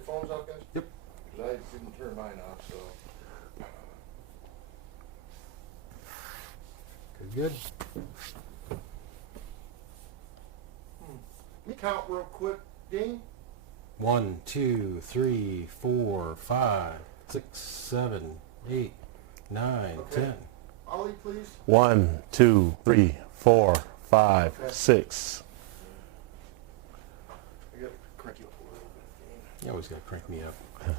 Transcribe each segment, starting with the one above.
your phones out, guys? Yep. Because I didn't turn mine off, so. Good. Let me count real quick, Dean. 1, 2, 3, 4, 5, 6, 7, 8, 9, Okay. 10. Ollie, please. 1, 2, 3, 4, 5, Okay. 6. I got to crank you up a little bit, You always got to crank me up. You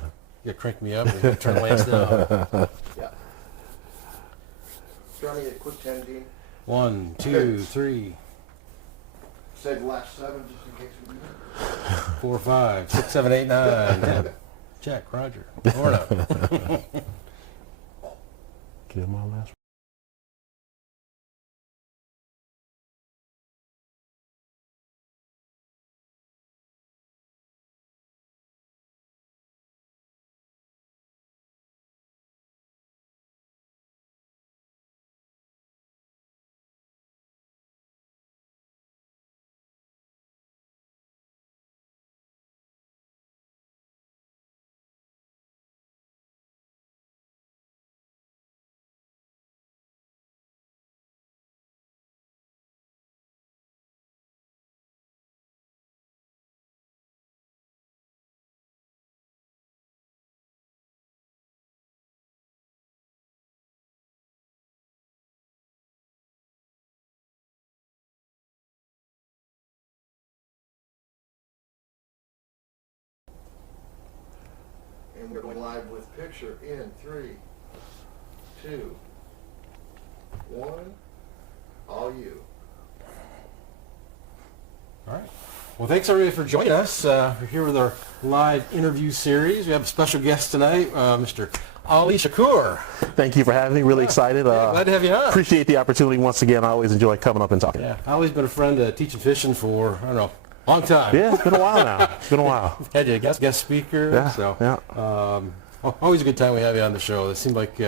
got to crank me up and you got to turn Lance down. Dean. Yeah. Try me a quick 10, Dean. 1, 2, 3, Say the last 7 just in case we do it. 4, 5, 6, 7, 8, 9, 10. Check, Roger. Or up. Give my last. And we're going live with picture in 3, 2, 1. All you. All right. Well, thanks everybody for joining us. We're here with our live interview series. We have a special guest tonight, Mr. Ali Shakoor. Thank you for having me. Really excited. Glad to have you on. Appreciate the opportunity once again. I always enjoy coming up and talking. Yeah, Ali's been a friend teaching fishing for, I don't know, a long time. Yeah, it's been a while now. It's been a while. Had you a guest speaker. Yeah, So, yeah. Always a good time we have you on the show. It seemed like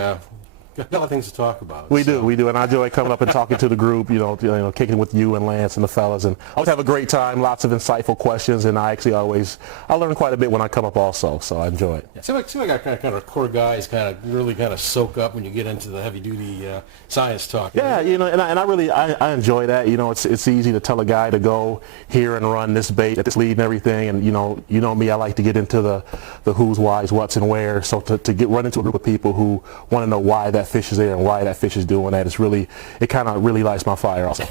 got a lot of things to talk about. We do, and I enjoy coming up and talking to the group, kicking with you and Lance and the fellas, and I always have a great time, lots of insightful questions, and I learn quite a bit when I come up also, so I enjoy it. Yeah, seem like our kind of core guys really soak up when you get into the heavy-duty science talk. Yeah, and I really enjoy that. It's easy to tell a guy to go here and run this bait at this lead and everything, and you know me, I like to get into the who's, why's, what's, and where. So to run into a group of people who want to know why that fish is there and why that fish is doing that, it kind of really lights my fire also.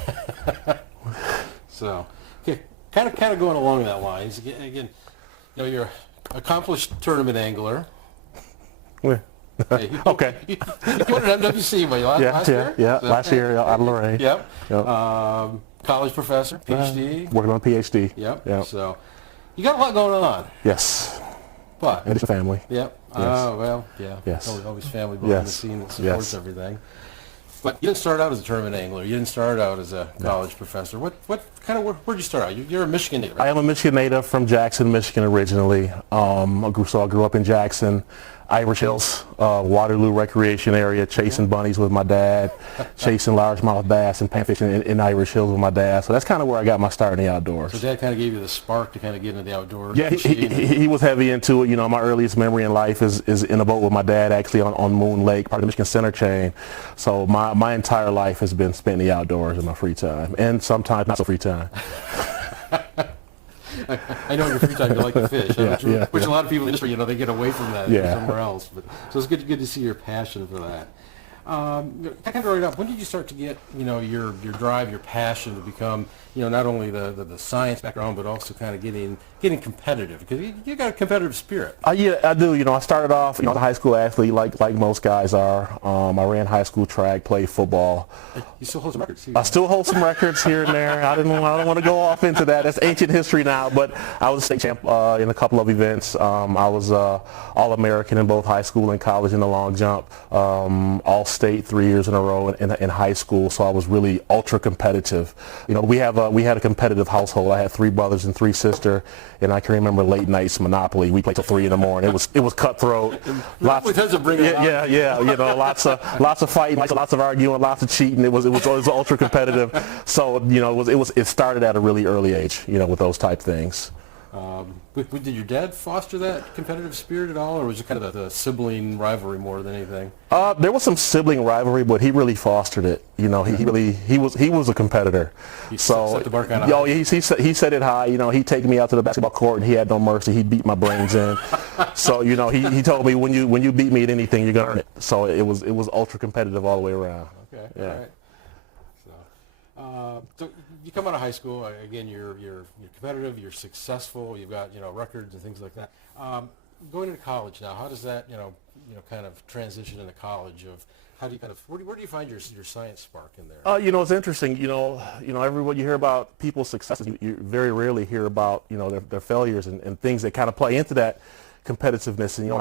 So, okay, kind of going along that lines. Again, you're an accomplished tournament angler. Yeah. Hey, Okay. You won an MWC, but last year? Yeah, So, last year out of Lorraine. Yep. Yep. College professor, PhD. Working on a PhD. Yep. So, you got a lot going on. Yes. But And it's a family. Yep. Yes. Oh, well, yeah. Yes. Always family behind the scene that supports everything. But you didn't start out as a tournament angler. You didn't start out as a college professor. Where'd you start out? You're a Michigan native, right? I am a Michigan native from Jackson, Michigan originally. I grew up in Jackson. Irish Hills, Waterloo recreation area, chasing bunnies with my dad, chasing largemouth bass and panfishing in Irish Hills with my dad. So that's kind of where I got my start in the outdoors. So Dad kind of gave you the spark to kind of get into the outdoors. Yeah, he was heavy into it. My earliest memory in life is in a boat with my dad, actually on Moon Lake, part of the Michigan Center chain. So my entire life has been spent in the outdoors in my free time, and sometimes not so free time. I know in your free time you like to fish, which a lot of people in the industry, they get away from that somewhere else. But so it's good to see your passion for that. Kind of growing up, when did you start to get your drive, your passion to become not only the science background but also kind of getting competitive, because you got a competitive spirit? Yeah, I do. I started off as a high school athlete like most guys are. I ran high school track, played football. You still hold some records? I still hold some records here and there. I don't want to go off into that. That's ancient history now. But I was a state champ in a couple of events. I was All-American in both high school and college in the long jump. All-state 3 years in a row in high school. So I was really ultra competitive. We had a competitive household. I had 3 brothers and 3 sisters, and I can remember late nights Monopoly. We played till 3 in the morning. It was cutthroat. Lots of lots of fighting, lots of arguing, lots of cheating. It was ultra competitive. So it started at a really early age. With those type things. Did your dad foster that competitive spirit at all, or was it kind of the sibling rivalry more than anything? There was some sibling rivalry, but he really fostered it. You know, he was a competitor. He So set the bar kind of high. he set it high. You know, he'd take me out to the basketball court and he had no mercy. He'd beat my brains in. So you know, he told me when you beat me at anything, you're gonna earn it. So it was ultra competitive all the way around. Okay. Yeah. All right. So you come out of high school again. You're competitive. You're successful. You've got records and things like that. Going into college now, how does that kind of transition into college? Of how do you where do you find your science spark in there? You know, it's interesting. Everyone you hear about people's successes, you very rarely hear about their failures and things that kind of play into that competitiveness. And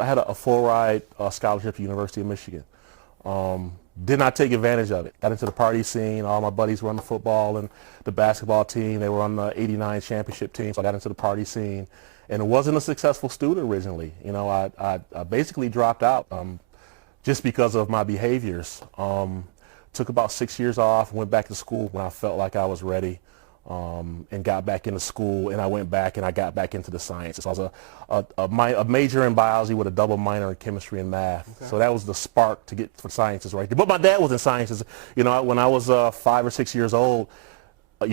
I had a full ride scholarship at the University of Michigan. Did not take advantage of it. Got into the party scene. All my buddies were on the football and the basketball team. They were on the '89 championship team, so I got into the party scene. And wasn't a successful student originally. I basically dropped out just because of my behaviors. Took about 6 years off, went back to school when I felt like I was ready. And got back into school, and I went back and I got back into the sciences. I was a major in biology with a double minor in chemistry and math. Okay. So that was the spark to get for sciences right there. But my dad was in sciences. When I was 5 or 6 years old, I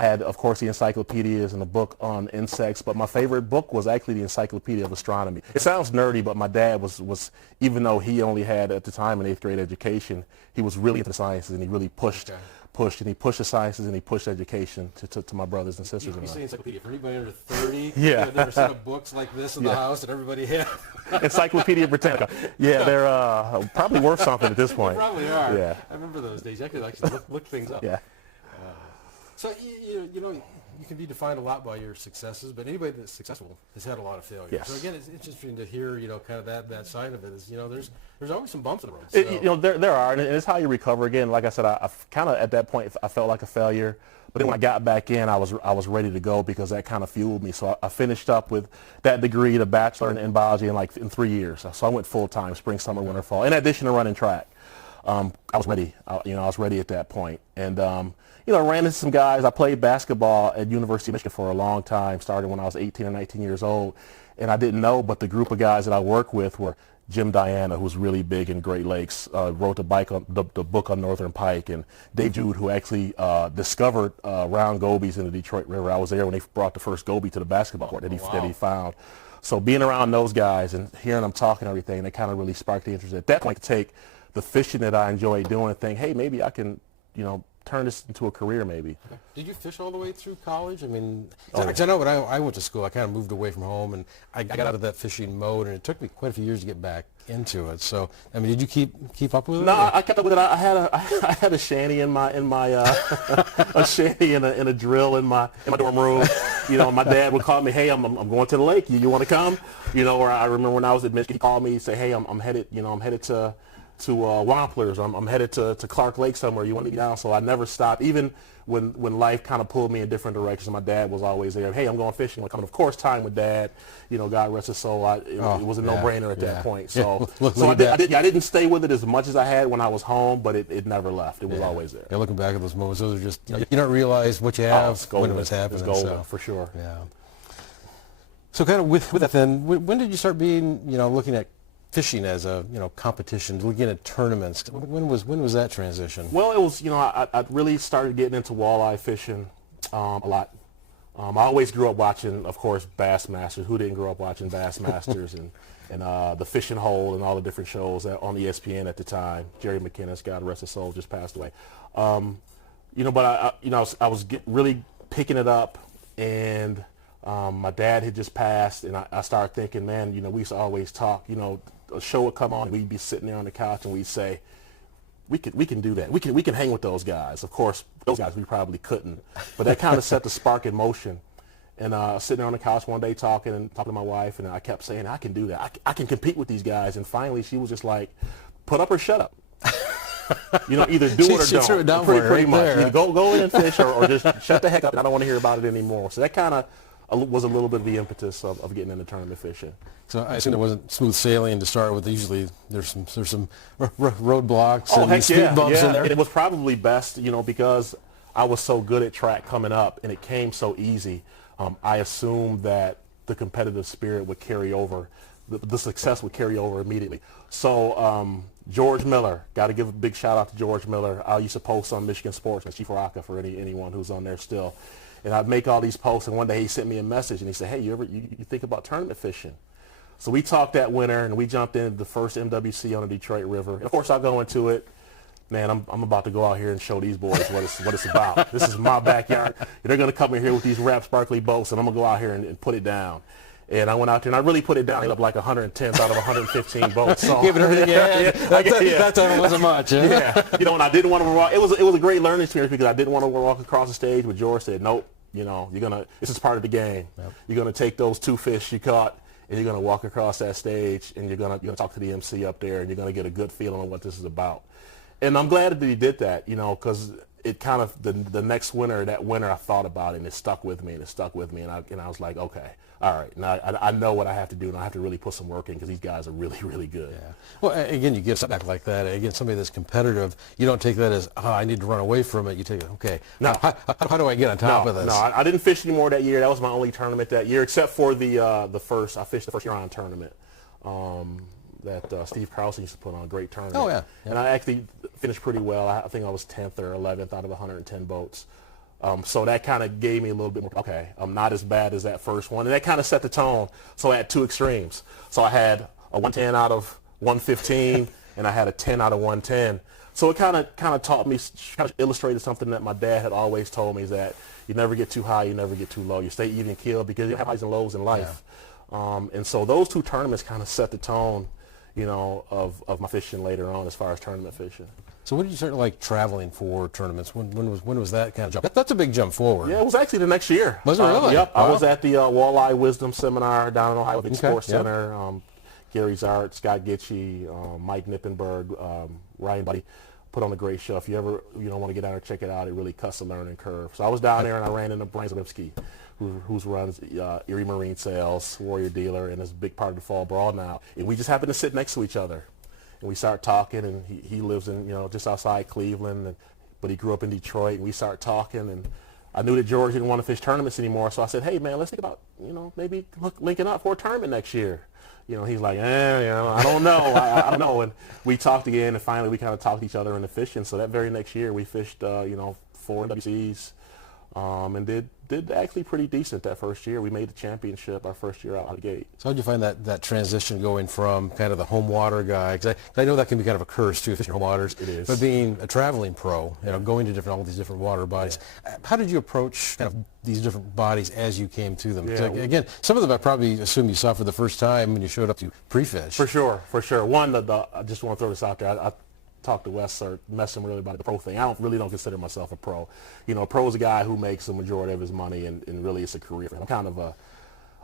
had, of course, the encyclopedias and a book on insects, but my favorite book was actually the Encyclopedia of Astronomy. It sounds nerdy, but my dad was even though he only had, at the time, an 8th grade education, he was really into the sciences, and he really pushed the sciences, and he pushed education to my brothers and sisters. You say encyclopedia for anybody under 30. Yeah. I've never seen books like this in the house that everybody had. Encyclopedia Britannica. Yeah, they're probably worth something at this point. They probably are. Yeah. I remember those days. I could actually look things up. Yeah. So you can be defined a lot by your successes, but anybody that's successful has had a lot of failures. Yes. So again, it's interesting to hear kind of that side of it. Is there's always some bumps in the road. So. There are, and it's how you recover. Again, like I said, I kind of at that point I felt like a failure, but then when I got back in, I was ready to go because that kind of fueled me. So I finished up with that degree, the bachelor in biology, in 3 years. So I went full time, spring, summer, winter, fall. In addition to running track, I was ready. I was ready at that point, and I ran into some guys. I played basketball at University of Michigan for a long time, started when I was 18 or 19 years old, and I didn't know, but the group of guys that I worked with were Jim Diana, who's really big in Great Lakes, wrote the book on Northern Pike, and Dave Jude, who actually discovered round gobies in the Detroit River. I was there when they brought the first goby to the basketball court that he found. So being around those guys and hearing them talk and everything, that kind of really sparked the interest at that point to take the fishing that I enjoy doing and think, hey, maybe I can, turn this into a career maybe. Did you fish all the way through college? I mean, I know when I went to school, I kind of moved away from home, and I got out of that fishing mode, and it took me quite a few years to get back into it. So, I mean, did you keep up with it? No, I kept up with it. I had a shanty in my a shanty and a drill in my dorm room. My dad would call me, hey, I'm going to the lake. You want to come? Or I remember when I was at Michigan, he called me and say, hey, I'm headed to Wamplers. I'm headed to Clark Lake somewhere. You want to get down? So I never stopped, even when life kind of pulled me in different directions. My dad was always there. Hey, I'm going fishing. Like, of course, time with Dad. God rest his soul. It was a no-brainer at that point. So, I didn't stay with it as much as I had when I was home, but it never left. It was always there. Yeah, looking back at those moments, those are just you don't realize what you have when it was happening. It's golden, for sure. Yeah. So kind of with that then, when did you start being looking at fishing as a competition, looking at tournaments? When was that transition? Well, it was I really started getting into walleye fishing a lot. I always grew up watching, of course, Bassmasters. Who didn't grow up watching Bassmasters and the Fishing Hole and all the different shows on ESPN at the time? Jerry McInnes, God rest his soul, just passed away. But I was really picking it up, and my dad had just passed, and I started thinking, man, we used to always talk, a show would come on, we'd be sitting there on the couch, and we'd say, we can do that. We can hang with those guys. Of course, those guys we probably couldn't, but that kind of set the spark in motion. And sitting there on the couch one day talking to my wife, and I kept saying, I can do that. I can compete with these guys. And finally, she was just like, put up or shut up. Either do it or she threw it down pretty right much. there. Either go in and fish, or just shut the heck up. And I don't want to hear about it anymore. So that kind of was a little bit of the impetus of getting into tournament fishing. So I assume it wasn't smooth sailing to start with. Usually there's some roadblocks Oh, and heck speed bumps in there. And it was probably best, because I was so good at track coming up, and it came so easy. I assumed that the competitive spirit would carry over, the success would carry over immediately. So George Miller, got to give a big shout out to George Miller. I used to post on Michigan Sports and Chief Rocka for anyone who's on there still. And I'd make all these posts, and one day he sent me a message, and he said, hey, you think about tournament fishing? So we talked that winter, and we jumped into the first MWC on the Detroit River. And of course, I'll go into it. Man, I'm about to go out here and show these boys what it's about. This is my backyard. They're going to come in here with these wrapped sparkly boats, and I'm going to go out here and put it down. And I went out there, and I really put it down. I ended up like 110 out of 115 boats. So, Give it everything you had. That time it wasn't much. Yeah. And I didn't want to walk. It was a great learning experience because I didn't want to walk across the stage, but George said, nope, this is part of the game. Yep. You're going to take those 2 fish you caught, and you're going to walk across that stage, and you're going to talk to the MC up there, and you're going to get a good feeling on what this is about. And I'm glad that he did that, because it kind of, the next winter, I thought about it, and it stuck with me, and I was like, okay, all right, now I know what I have to do, and I have to really put some work in because these guys are really, really good. Yeah. Well, again, you get something like that. Again, somebody that's competitive, you don't take that as, I need to run away from it. You take it, okay, no. How do I get on top of this? No, I didn't fish anymore that year. That was my only tournament that year, except for I fished the first round tournament. That Steve Carlson used to put on a great tournament. Oh, yeah. And I actually finished pretty well. I think I was 10th or 11th out of 110 boats. So that kind of gave me a little bit more, okay, I'm not as bad as that first one. And that kind of set the tone. So I had 2 extremes. So I had a 110 out of 115, and I had a 10 out of 110. So it kind of taught me, kind of illustrated something that my dad had always told me, is that you never get too high, you never get too low. You stay even keel because you have highs and lows in life. Yeah. And so those 2 tournaments kind of set the tone, of my fishing later on as far as tournament fishing. So when did you start traveling for tournaments? When was that kind of jump? That's a big jump forward. Yeah, it was actually the next year. Was it really? Yep. Wow. I was at the Walleye Wisdom Seminar down in Ohio Big Sports Center. Gary Zart, Scott Gitchie, Mike Nippenberg, Ryan Buddy put on a great show. If you ever want to get down there and check it out, it really cuts the learning curve. So I was down there and I ran into Brian Zalewski, who runs Erie Marine Sales, Warrior Dealer, and is a big part of the Fall Brawl now. And we just happened to sit next to each other. And we started talking, and he lives in, just outside Cleveland, but he grew up in Detroit, and we started talking, and I knew that George didn't want to fish tournaments anymore, so I said, hey, man, let's think about, maybe linking up for a tournament next year. He's like, I don't know. I don't know. And we talked again, and finally we kind of talked each other into fishing. So that very next year we fished, 4 WCs, and did actually pretty decent that first year. We made the championship our first year out of the gate. So how did you find that transition going from kind of the home water guy, because I know that can be kind of a curse too, fishing home waters, it is, but being a traveling pro, going to all these different water bodies. Yeah. How did you approach kind of these different bodies as you came to them? Yeah. Again, some of them I probably assume you saw for the first time when you showed up to pre-fish. For sure. One, I just want to throw this out there. I talked to Wes or messed him really about the pro thing. I really don't consider myself a pro. A pro is a guy who makes the majority of his money, and really it's a career for him. I'm kind of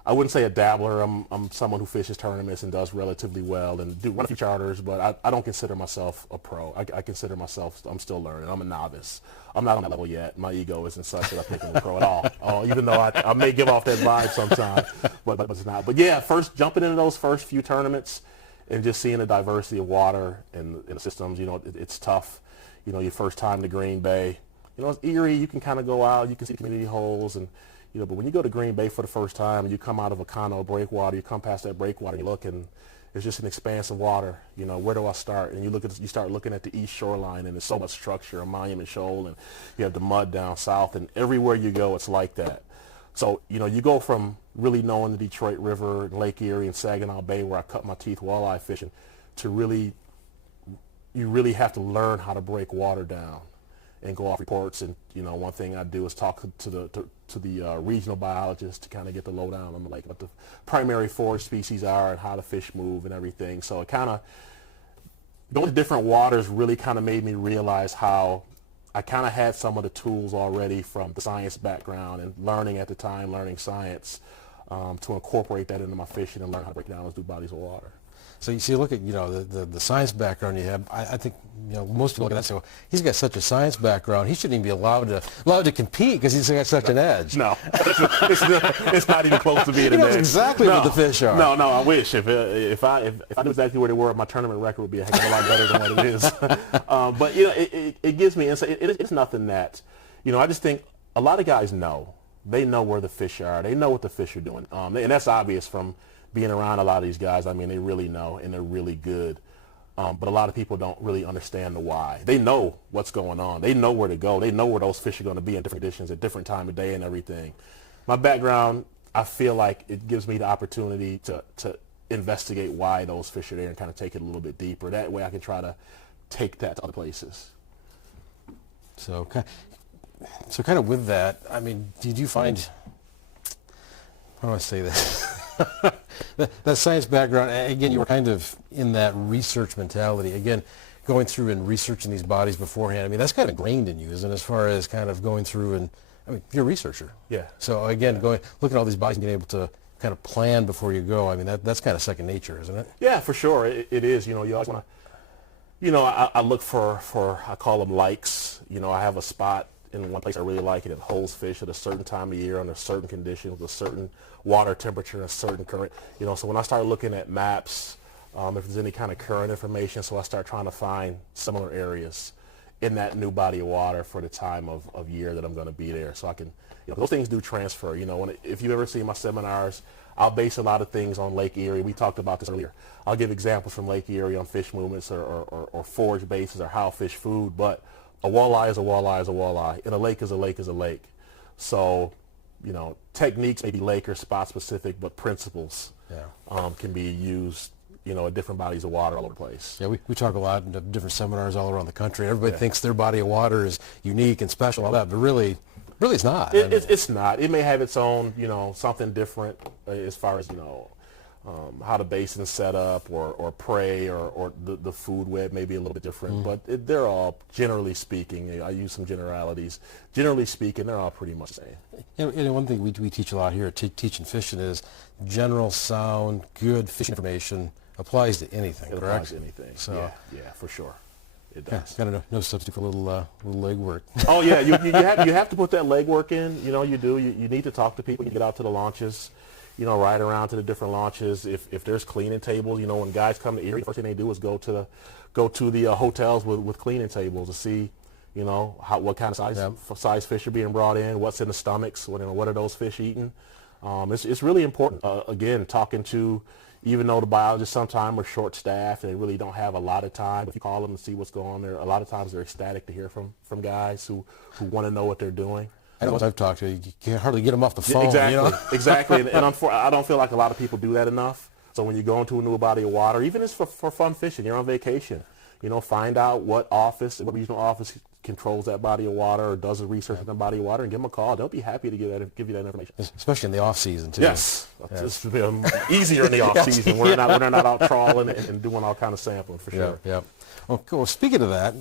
I wouldn't say a dabbler. I'm someone who fishes tournaments and does relatively well and run a few charters, but I don't consider myself a pro. I consider myself, I'm still learning. I'm a novice. I'm not on that level yet. My ego isn't such that I think I'm a pro at all. Even though I may give off that vibe sometimes, but it's not. But yeah, first jumping into those first few tournaments, and just seeing the diversity of water and the systems, it's tough. Your first time to Green Bay, it's Erie. You can kind of go out, you can see community holes, and but when you go to Green Bay for the first time and you come out of a Econo breakwater, you come past that breakwater, you look, and it's just an expanse of water. Where do I start? And you start looking at the east shoreline, and there's so much structure, a Monument Shoal, and you have the mud down south, and everywhere you go, it's like that. So, you go from really knowing the Detroit River, Lake Erie, and Saginaw Bay, where I cut my teeth walleye fishing, to you really have to learn how to break water down and go off reports. And, one thing I do is talk to the regional biologists to kind of get the lowdown on what the primary forage species are and how the fish move and everything. So it kind of, going to different waters really kind of made me realize how I kind of had some of the tools already from the science background and learning at the time, learning science, to incorporate that into my fishing and learn how to break down those new bodies of water. So you look at the science background you have. I think most people look at that and say, well, he's got such a science background. He shouldn't even be allowed to compete because he's got such an edge. No, it's not even close to being an edge. He knows exactly what the fish are. No, I wish if I knew exactly where they were, my tournament record would be a heck of a lot better than what it is. But it gives me insight. It's nothing that I just think a lot of guys know. they know where the fish are. They know what the fish are doing. And that's obvious from being around a lot of these guys. I mean, they really know, and they're really good. But a lot of people don't really understand the why. They know what's going on. They know where to go. They know where those fish are going to be in different conditions at different time of day and everything. My background, I feel like it gives me the opportunity to investigate why those fish are there and kind of take it a little bit deeper. That way I can try to take that to other places. So kind of with that, I mean, did you find, how do I say this? that science background, again, you were kind of in that research mentality. Again, going through and researching these bodies beforehand, I mean, that's kind of ingrained in you, isn't it, as far as kind of going through and, I mean, you're a researcher. Yeah. So again, looking at all these bodies and being able to kind of plan before you go, I mean, that's kind of second nature, isn't it? Yeah, for sure. It is. You know, you always want to, I look for, I call them likes. You know, I have a spot in one place I really like it. It holds fish at a certain time of year under certain conditions with a certain water temperature and a certain current. You know, so when I start looking at maps, if there's any kind of current information, so I start trying to find similar areas in that new body of water for the time of year that I'm going to be there. So I can, those things do transfer. You know, if you ever see my seminars, I'll base a lot of things on Lake Erie. We talked about this earlier. I'll give examples from Lake Erie on fish movements or forage bases or how fish food, but a walleye is a walleye is a walleye, and a lake is a lake is a lake. So, techniques may be lake or spot specific, but principles can be used, at different bodies of water all over the place. Yeah, we talk a lot in different seminars all around the country. Everybody thinks their body of water is unique and special, all that, but really it's not. It's not. It may have its own, something different as far as, how the basin's set up or prey or the food web may be a little bit different, but they're all, generally speaking, I use some generalities, generally speaking, they're all pretty much the same. And one thing we teach a lot here at Teaching Fishing is general sound, good fishing information applies to anything, correct? It applies to anything, so, yeah, for sure. It does. Kind of no substitute for a little leg work. Oh yeah, you have to put that leg work in. You do. You need to talk to people. You get out to the launches. Ride around to the different launches. If there's cleaning tables, when guys come to Erie, the first thing they do is go to the hotels with cleaning tables to see, what kind of size fish are being brought in, what's in the stomachs, what are those fish eating. It's really important. Again, talking to, even though the biologists sometimes are short-staffed, they really don't have a lot of time. If you call them and see what's going on there, a lot of times they're ecstatic to hear from guys who want to know what they're doing. I know, I've talked to, you can't hardly get them off the phone. Exactly. And I don't feel like a lot of people do that enough. So when you go into a new body of water, even if it's for fun fishing, you're on vacation, find out what regional office controls that body of water or does the research on that body of water and give them a call. They'll be happy to give you that information. Especially in the off season too. Yes. It's easier in the off season when they're not out trawling and doing all kind of sampling for sure. Yeah. Well, cool. Speaking of that,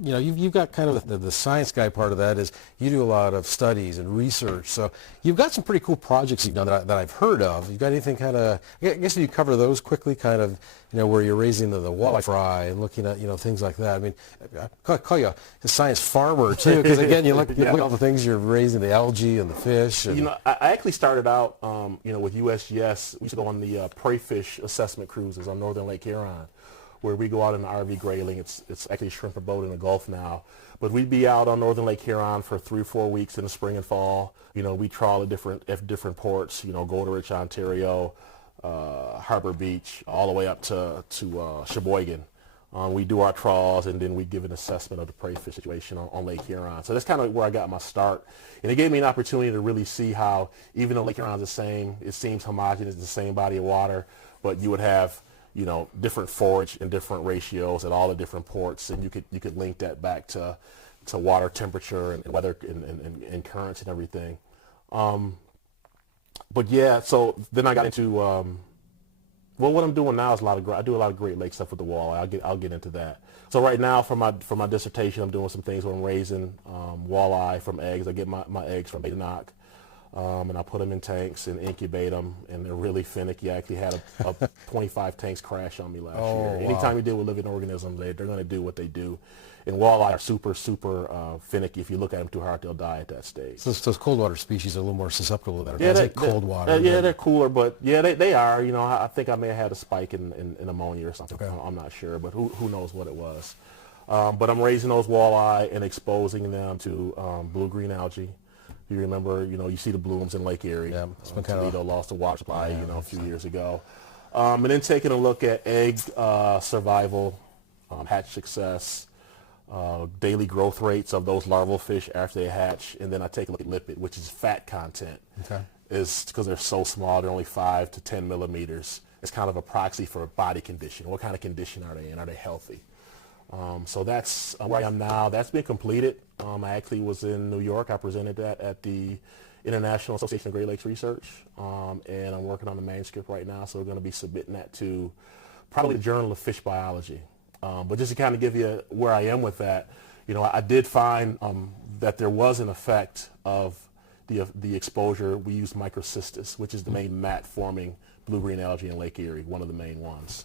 you've got kind of the science guy part of that is you do a lot of studies and research. So you've got some pretty cool projects you've done that I've heard of. You've got anything kind of, I guess you cover those quickly, kind of, where you're raising the walleye fry and looking at, things like that. I mean, I call you a science farmer too, because again, you look at all the things you're raising, the algae and the fish. And, I actually started out, with USGS. We used to go on the prey fish assessment cruises on Northern Lake Huron, where we go out in the RV grayling. It's actually a shrimper boat in the Gulf now. But we'd be out on Northern Lake Huron for 3 or 4 weeks in the spring and fall. We trawl at different ports, Goldrich, Ontario, Harbor Beach, all the way up to Sheboygan. We do our trawls, and then we give an assessment of the prey fish situation on Lake Huron. So that's kind of where I got my start. And it gave me an opportunity to really see how, even though Lake Huron's the same, it seems homogeneous, the same body of water, but you would have different forage and different ratios at all the different ports, and you could link that back to water temperature and weather and currents and everything. But yeah, so then I got into what I'm doing now is I do a lot of Great Lake stuff with the walleye. I'll get into that. So right now for my dissertation, I'm doing some things where I'm raising walleye from eggs. I get my eggs from Betanoc. And I put them in tanks and incubate them, and they're really finicky. I actually had a 25 tanks crash on me last year. Anytime you deal with living organisms, they're going to do what they do. And walleye are super, super finicky. If you look at them too hard, they'll die at that stage. So those cold water species are a little more susceptible to that. Yeah, cold water. They're cooler, but yeah, they are. I think I may have had a spike in ammonia or something. Okay. I'm not sure, but who knows what it was. But I'm raising those walleye and exposing them to blue-green algae, You remember, you see the blooms in Lake Erie. Yeah, it's been kind of Toledo lost the water supply, a few years ago. And then taking a look at egg survival, hatch success, daily growth rates of those larval fish after they hatch, and then I take a look at lipid, which is fat content. Okay. Is because they're so small, they're only 5 to 10 millimeters. It's kind of a proxy for body condition. What kind of condition are they in? Are they healthy? So that's where I am now. That's been completed. I actually was in New York. I presented that at the International Association of Great Lakes Research, and I'm working on the manuscript right now, so we're going to be submitting that to probably the Journal of Fish Biology. But just to kind of give you where I am with that, I did find that there was an effect of the exposure. We used microcystis, which is the main mat-forming blue-green algae in Lake Erie, one of the main ones.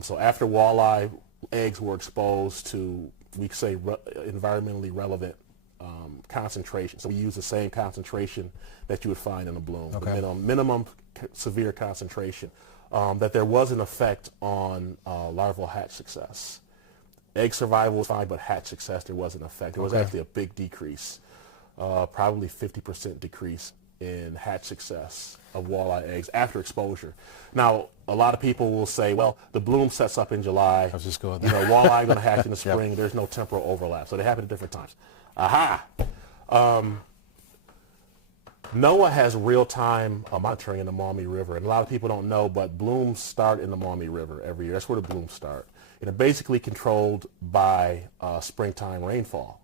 So after walleye eggs were exposed to, we say, environmentally relevant concentration. So we use the same concentration that you would find in a bloom, okay. the minimum severe concentration, that there was an effect on larval hatch success. Egg survival was fine, but hatch success, there was an effect. There was actually a big decrease, probably 50% decrease in hatch success of walleye eggs after exposure. Now, a lot of people will say, well, the bloom sets up in July. I was just going there. Walleye going to hatch in the spring. Yep. There's no temporal overlap, so they happen at different times. Aha! NOAA has real-time monitoring in the Maumee River, and a lot of people don't know, but blooms start in the Maumee River every year. That's where the blooms start. And they're basically controlled by springtime rainfall.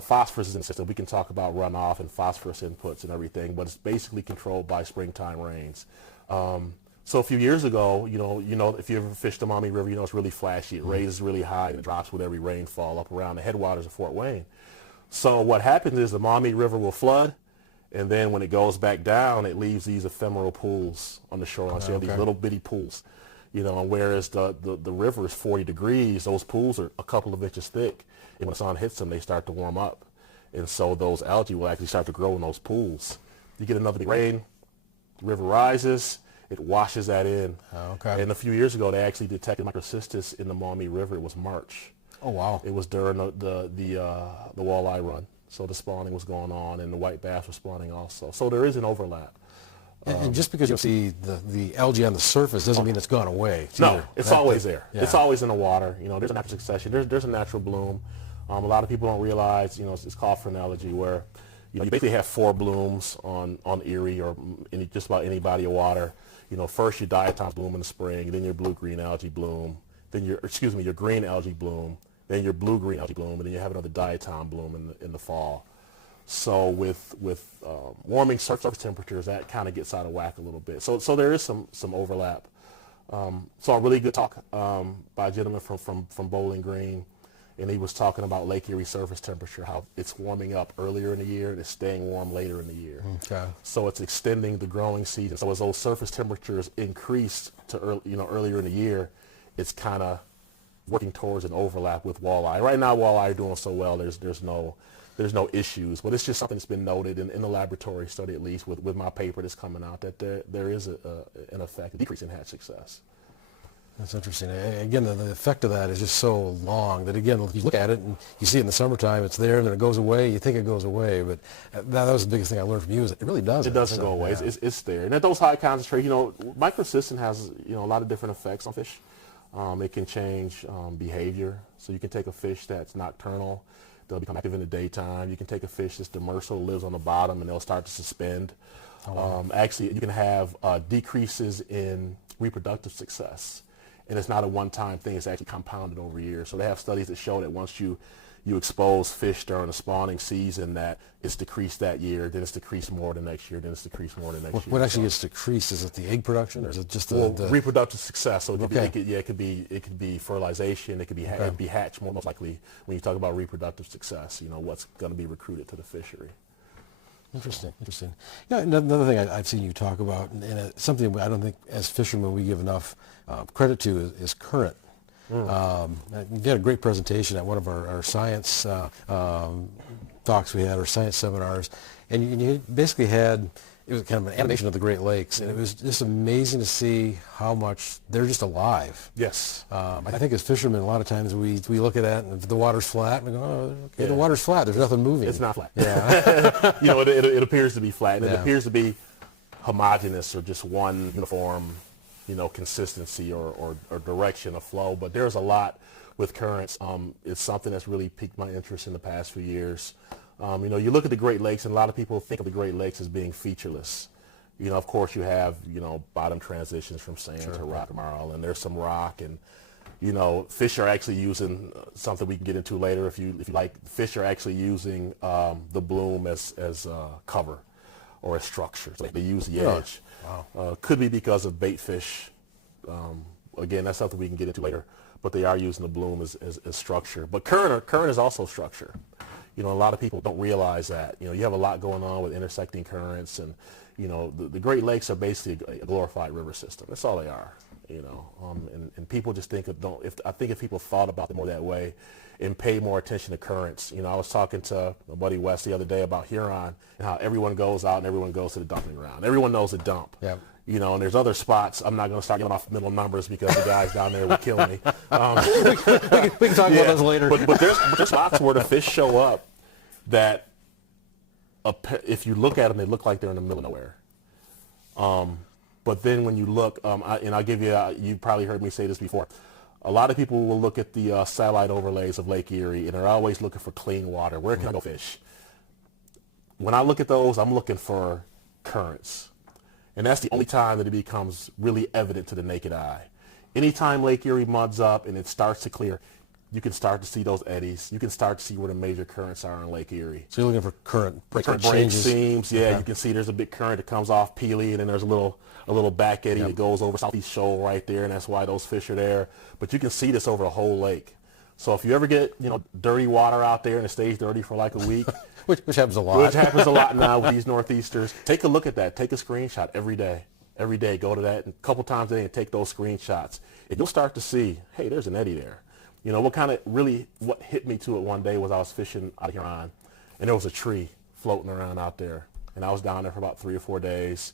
Phosphorus is in the system. We can talk about runoff and phosphorus inputs and everything, but it's basically controlled by springtime rains. So a few years ago, if you ever fished the Maumee River, it's really flashy. It raises really high and it drops with every rainfall up around the headwaters of Fort Wayne. So what happens is the Maumee River will flood, and then when it goes back down, it leaves these ephemeral pools on the shoreline. So you have these little bitty pools, whereas the river is 40 degrees, those pools are a couple of inches thick. And when the sun hits them, they start to warm up. And so those algae will actually start to grow in those pools. You get another big rain, the river rises, it washes that in. And a few years ago, they actually detected microcystis in the Maumee River. It was March. Oh, wow. It was during the walleye run. So the spawning was going on, and the white bass were spawning also. So there is an overlap. And just because you see the algae on the surface doesn't mean it's gone away. No, it's always there. Yeah. It's always in the water. There's a natural succession. There's a natural bloom. A lot of people don't realize, it's called phrenology, where you basically have 4 blooms on Erie or just about any body of water. First your diatoms bloom in the spring, then your blue-green algae bloom, then your green algae bloom, then your blue-green algae bloom, and then you have another diatom bloom in the fall. So with warming surface temperatures, that kind of gets out of whack a little bit. So there is some overlap. Saw a really good talk by a gentleman from Bowling Green, and he was talking about Lake Erie surface temperature, how it's warming up earlier in the year and it's staying warm later in the year. Okay. So it's extending the growing season. So as those surface temperatures increase to earlier in the year, it's kind of working towards an overlap with walleye. Right now, walleye are doing so well. There's no issues, but it's just something that's been noted in the laboratory study, at least with my paper that's coming out, that there is an effect, a decrease in hatch success. That's interesting. Again, the effect of that is just so long that, again, you look at it and you see it in the summertime, it's there, and then it goes away. You think it goes away, but that was the biggest thing I learned from you, is it really doesn't. It doesn't go away. Yeah. It's there. And at those high concentrations, microcystin has, a lot of different effects on fish. It can change behavior. So you can take a fish that's nocturnal, they'll become active in the daytime. You can take a fish that's demersal, lives on the bottom, and they'll start to suspend. Oh, wow. Actually, you can have decreases in reproductive success. And it's not a one-time thing. It's actually compounded over years. So they have studies that show that once you expose fish during the spawning season, that it's decreased that year, then it's decreased more the next year, then it's decreased more the next year. What actually gets decreased? Is it the egg production, or is it just the reproductive success? So it could be fertilization. It could be hatch, most likely, when you talk about reproductive success. What's going to be recruited to the fishery. Interesting. Another thing I've seen you talk about, and it's something I don't think as fishermen we give enough credit to, is current. You had a great presentation at one of our science talks we had, our science seminars, and you basically had it was kind of an animation of the Great Lakes, and it was just amazing to see how much they're just alive. Yes. I think as fishermen, a lot of times we look at that and if the water's flat, we go, oh, okay, the water's flat. There's nothing moving. It's not flat. Yeah. It appears to be flat, and it Yeah. appears to be homogeneous or just one uniform, consistency or direction of flow. But there's a lot with currents. It's something that's really piqued my interest in the past few years. You look at the Great Lakes, and a lot of people think of the Great Lakes as being featureless. Of course, you have, bottom transitions from sand to rock marl, and there's some rock, and, fish are actually using something we can get into later if you like. Fish are actually using the bloom as cover or as structure. So they use the edge. Wow. Could be because of bait fish. Again, that's something we can get into later, but they are using the bloom as structure. But current is also structure. A lot of people don't realize that. You have a lot going on with intersecting currents, and the Great Lakes are basically a glorified river system. That's all they are. And people just think if people thought about them more that way and pay more attention to currents. I was talking to my buddy Wes the other day about Huron and how everyone goes out and everyone goes to the dumping ground. Everyone knows the dump. Yep. And there's other spots. I'm not going to start giving off middle numbers because the guys down there will kill me. We can talk about those later. But there's spots where the fish show up that if you look at them, they look like they're in the middle of nowhere. But then when you look, and I'll give you, you probably heard me say this before, a lot of people will look at the satellite overlays of Lake Erie, and they're always looking for clean water. Where can I go fish? When I look at those, I'm looking for currents. And that's the only time that it becomes really evident to the naked eye. Anytime Lake Erie muds up and it starts to clear, you can start to see those eddies. You can start to see where the major currents are in Lake Erie. So you're looking for current break changes. Seams. Yeah, you can see there's a big current that comes off Peely, and then there's a little back eddy that goes over Southeast Shoal right there, and that's why those fish are there. But you can see this over a whole lake. So if you ever get dirty water out there and it stays dirty for like a week, which happens a lot. Which happens a lot now with these northeasters. Take a look at that. Take a screenshot every day. Every day, go to that and a couple times a day and take those screenshots. And you'll start to see, hey, there's an eddy there. What hit me to it one day was I was fishing out of Huron, and there was a tree floating around out there. And I was down there for about 3 or 4 days.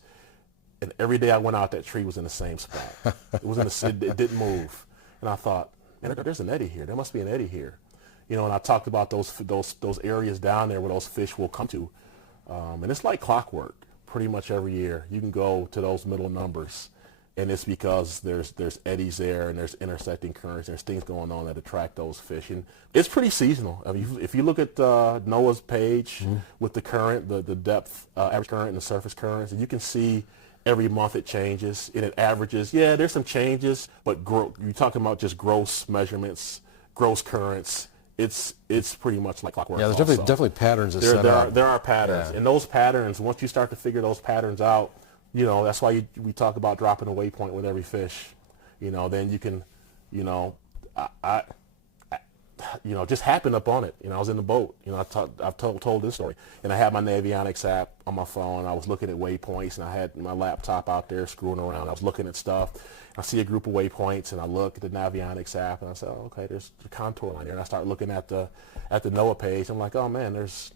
And every day I went out, that tree was in the same spot. It didn't move. And I thought, man, there's an eddy here. There must be an eddy here. And I talked about those areas down there where those fish will come to. And it's like clockwork pretty much every year. You can go to those middle numbers, and it's because there's eddies there and there's intersecting currents. There's things going on that attract those fish. And it's pretty seasonal. I mean, if you look at NOAA's page with the current, the depth, average current and the surface currents, and you can see every month it changes and it averages. Yeah, there's some changes, but you're talking about just gross measurements, gross currents. It's pretty much like clockwork. Yeah, there's definitely patterns that set up. There are patterns, and those patterns, once you start to figure those patterns out, that's why we talk about dropping a waypoint with every fish. Then you can, I just happened up on it. I was in the boat. I've told this story, and I had my Navionics app on my phone. I was looking at waypoints, and I had my laptop out there screwing around. I was looking at stuff. I see a group of waypoints, and I look at the Navionics app, and I say, oh, okay, there's a contour line there. And I start looking at the NOAA page. I'm like, oh man, there's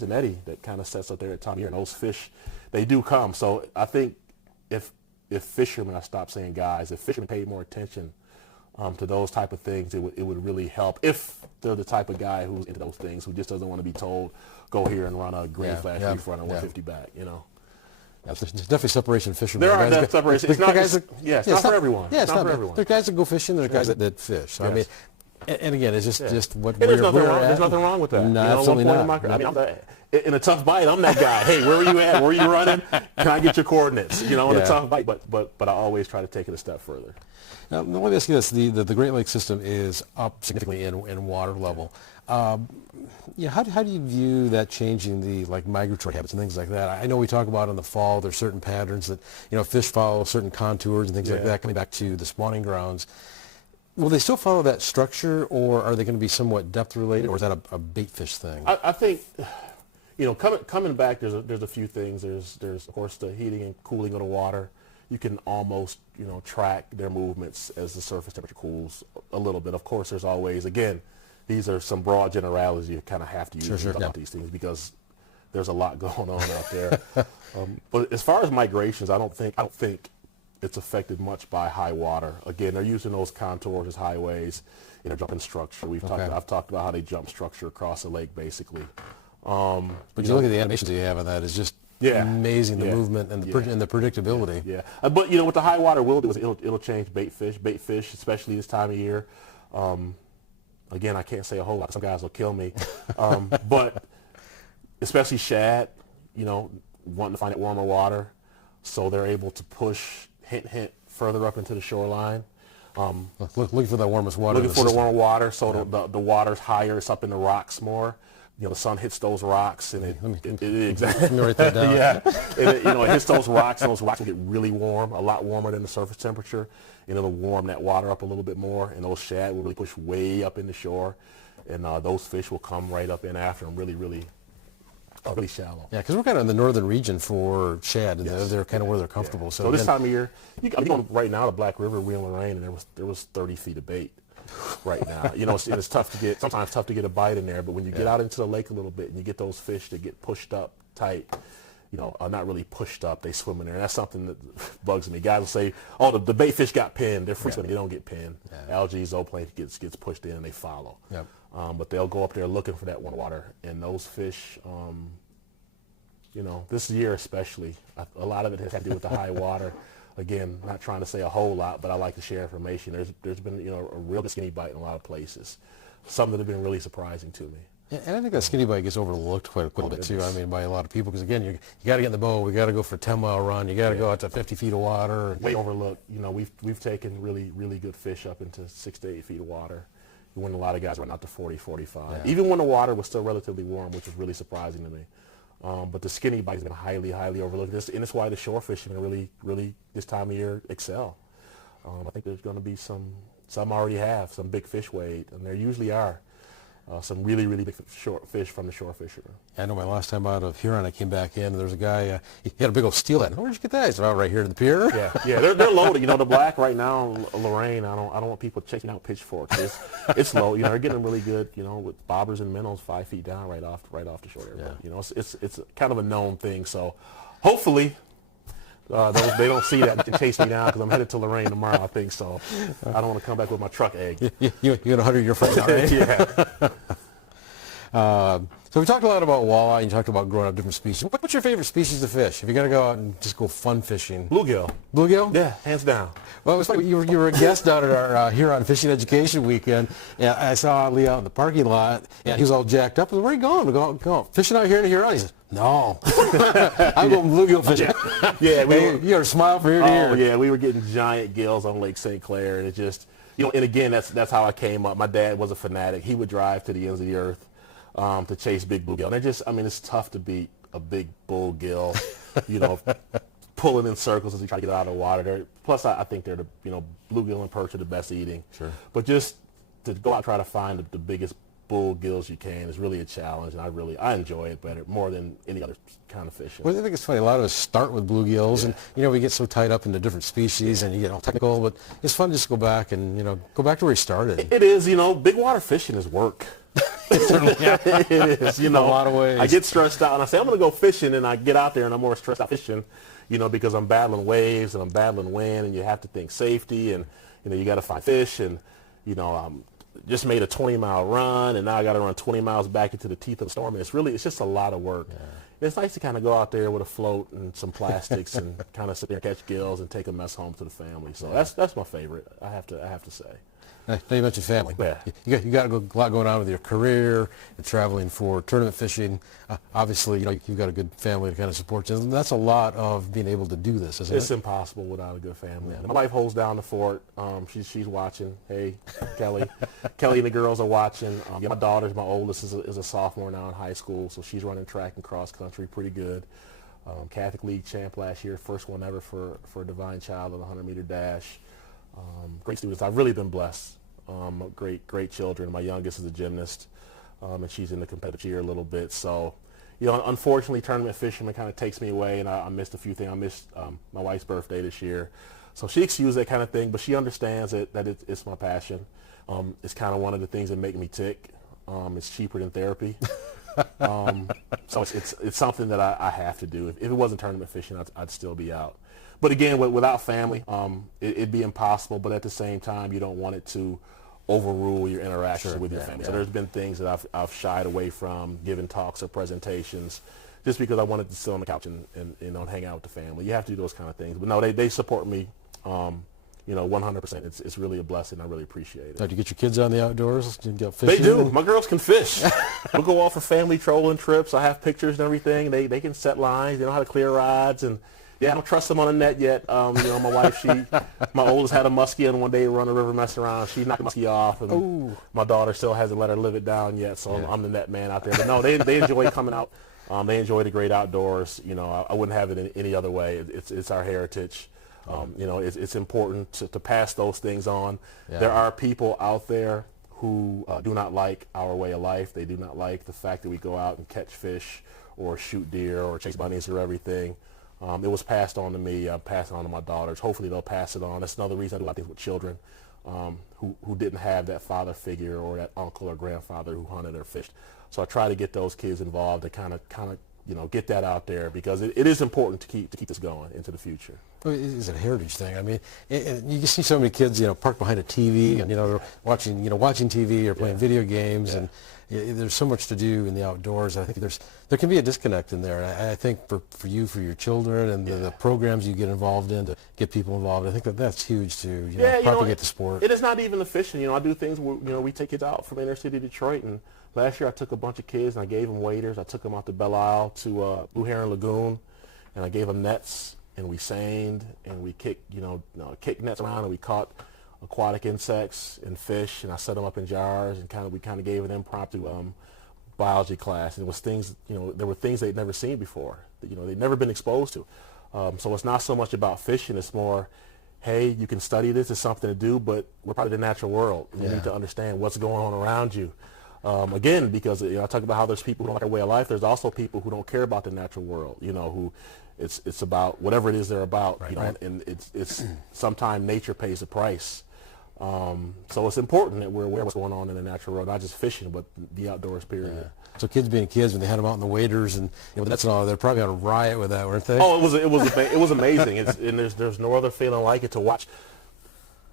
an eddy that kind of sets up there at time of year, and those fish, they do come. So I think if fishermen, I stop saying guys, if fishermen paid more attention to those type of things, it would really help. If they're the type of guy who's into those things, who just doesn't want to be told, go here and run a green flash reef run a 150 back, Yeah, there's definitely separation fishermen. There are separation. It's not for everyone. Yeah, it's not for everyone. There's guys that go fishing. There's guys that fish. So, I mean, and again, it's just what we're there's nothing wrong with that. No, absolutely not. In a tough bite, I'm that guy. Hey, where are you at? Where are you running? Can I get your coordinates? In a tough bite, but I always try to take it a step further. Now, let me ask you this: the Great Lakes system is up significantly in water level. How do you view that changing the migratory habits and things like that? I know we talk about in the fall there's certain patterns that fish follow certain contours and things like that coming back to the spawning grounds. Will they still follow that structure, or are they going to be somewhat depth related, or is that a bait fish thing? I think coming back there's a few things. There's of course the heating and cooling of the water. You can almost track their movements as the surface temperature cools a little bit. Of course, there's always, again, these are some broad generalities you kind of have to use about these things, because there's a lot going on out there. But as far as migrations, I don't think it's affected much by high water. Again, they're using those contours as highways, jumping structure. I've talked about how they jump structure across the lake, basically. But you look at the animations that you have on that, it's just amazing, the movement and the predictability. Yeah. But what the high water will do is it'll change bait fish, especially this time of year. Again, I can't say a whole lot. Some guys will kill me. But especially shad, wanting to find that warmer water, so they're able to push, hint, further up into the shoreline. Looking for the warmest water. Looking for the warmer water, so the water's higher. It's up in the rocks more. The sun hits those rocks, and exactly. Let me write that down. Yeah, and it hits those rocks, and those rocks will get really warm, a lot warmer than the surface temperature, and it'll warm that water up a little bit more, and those shad will really push way up in the shore, and those fish will come right up in after them, really shallow. Yeah, because we're kind of in the northern region for shad, and they're kind of where they're comfortable. Yeah. So this time of year, right now to Black River, we're in Lorraine, and there was 30 feet of bait right now. It's tough to get. Sometimes tough to get a bite in there, but when you get out into the lake a little bit and you get those fish that get pushed up tight, not really pushed up, they swim in there. And that's something that bugs me. Guys will say, "Oh, the bait fish got pinned." They're free, they don't get pinned. Yeah. Algae, zooplankton gets pushed in and they follow. Yep. But they'll go up there looking for that warm water, and those fish, this year especially, a lot of it has to do with the high water. Again, not trying to say a whole lot, but I like to share information. There's been a real skinny bite in a lot of places, some that have been really surprising to me. Yeah, and I think that skinny bite gets overlooked quite a bit too. I mean, by a lot of people, because again, you got to get in the boat. We got to go for a 10-mile run. You got to go out to 50 feet of water. Way overlooked. We've taken really good fish up into 6 to 8 feet of water. When a lot of guys went out to 40, 45. Even when the water was still relatively warm, which was really surprising to me. But the skinny bite has been highly overlooked. And it's why the shore fishing really this time of year excel. I think there's going to be some already have some big fish weighed, and there usually are some really big fish from the shore fishermen. I know my last time out of Huron, I came back in, and there was a guy, he had a big old steelhead. Where'd you get that? He said, right here in the pier. Yeah, they're loaded. The black right now, Lorraine, I don't want people checking out pitchforks. It's low. They're getting them really good, with bobbers and minnows 5 feet down right off the shore there. Yeah. But, it's kind of a known thing. So hopefully they don't see that and chase me down, because I'm headed to Lorraine tomorrow, I think. So I don't want to come back with my truck egg. You're going to 100 your friend, all right? Yeah. So we talked a lot about walleye, and you talked about growing up different species. What's your favorite species of fish? If you're going to go out and just go fun fishing. Bluegill. Bluegill? Yeah, hands down. Well, it was funny. You were a guest down at our Huron Fishing Education Weekend, and I saw Lee out in the parking lot, and he was all jacked up. I said, where are you going? We're going fishing out here in Huron. He said, no. I'm going bluegill fishing. Yeah, you got to smile from ear to ear. Oh, yeah, we were getting giant gills on Lake St. Clair, and it just, and again, that's how I came up. My dad was a fanatic. He would drive to the ends of the earth to chase big bluegill. And it's tough to beat a big bullgill, pulling in circles as you try to get out of the water. Plus, I think they're bluegill and perch are the best eating. Sure. But just to go out and try to find the biggest bullgills you can is really a challenge, and I enjoy it more than any other kind of fishing. Well, I think it's funny. A lot of us start with bluegills, and we get so tied up into different species, and you get all technical. But it's fun to just go back and go back to where you started. It is. Big water fishing is work. It is. In a lot of ways. I get stressed out, and I say I'm going to go fishing, and I get out there, and I'm more stressed out fishing, because I'm battling waves and I'm battling wind, and you have to think safety, and you got to find fish, and just made a 20-mile run, and now I got to run 20 miles back into the teeth of the storm. And it's just a lot of work. Yeah. It's nice to kind of go out there with a float and some plastics and kind of sit there and catch gills and take a mess home to the family. So that's my favorite. I have to say. Now you mentioned family. Yeah. You got a lot going on with your career and traveling for tournament fishing. Obviously, you've got a good family to kind of support you. And that's a lot of being able to do this, isn't it? It's impossible without a good family. Yeah. My wife holds down the fort. She's watching. Hey, Kelly. Kelly and the girls are watching. My daughter's, my oldest, is a sophomore now in high school, so she's running track and cross country pretty good. Catholic League champ last year, first one ever for a Divine Child on the 100-meter dash. Great students. I've really been blessed. Great children. My youngest is a gymnast, and she's in the competitive cheer a little bit. So, unfortunately, tournament fishing kind of takes me away, and I missed a few things. I missed my wife's birthday this year, so she excused that kind of thing. But she understands that it's my passion. It's kind of one of the things that make me tick. It's cheaper than therapy. So it's something that I have to do. If it wasn't tournament fishing, I'd still be out. But again, without family, it'd be impossible. But at the same time, you don't want it to overrule your interactions with your family. So there's been things that I've shied away from, giving talks or presentations, just because I wanted to sit on the couch and hang out with the family. You have to do those kind of things. But no, they support me. 100%. It's really a blessing. I really appreciate it. Now, do you get your kids out in the outdoors? Do you go fishing? They do. My girls can fish. We'll go off for family trolling trips. I have pictures and everything. They can set lines. They know how to clear rods. And yeah, I don't trust them on the net yet. My wife, my oldest had a muskie, and one day we were on the river messing around. She knocked the muskie off, and my daughter still hasn't let her live it down yet. So I'm the net man out there. But no, they enjoy coming out. They enjoy the great outdoors. I wouldn't have it any other way. It's our heritage. It's important to pass those things on. Yeah. There are people out there who do not like our way of life. They do not like the fact that we go out and catch fish or shoot deer or chase bunnies or everything. It was passed on to me. I passed it on to my daughters. Hopefully they'll pass it on. That's another reason I do a lot of things with children who didn't have that father figure or that uncle or grandfather who hunted or fished. So I try to get those kids involved to kind of get that out there, because it is important to keep this going into the future. Well, it's a heritage thing. I mean, you can see so many kids, parked behind a TV and watching TV or playing video games, and there's so much to do in the outdoors. I think there can be a disconnect in there. And I think for your children and the programs you get involved in to get people involved, I think that's huge to propagate the sport. It is not even the fishing. I do things where we take kids out from inner city Detroit, and last year I took a bunch of kids and I gave them waders. I took them out to Belle Isle to Blue Heron Lagoon, and I gave them nets, and we seined and we kicked nets around, and we caught aquatic insects and fish, and I set them up in jars, and we gave an impromptu biology class, and it was things, there were things they'd never seen before, that they'd never been exposed to. So it's not so much about fishing, it's more, hey, you can study this, it's something to do, but we're part of the natural world. You need to understand what's going on around you. Again, because I talk about how there's people who don't like our way of life, there's also people who don't care about the natural world, who it's about whatever it is they're about, and it's sometimes nature pays the price. So it's important that we're aware of what's going on in the natural world, not just fishing, but the outdoors, period. Yeah. So kids being kids, when they had them out in the waders and that's all, they're probably on a riot with that, weren't they? Oh, it was amazing. And there's no other feeling like it to watch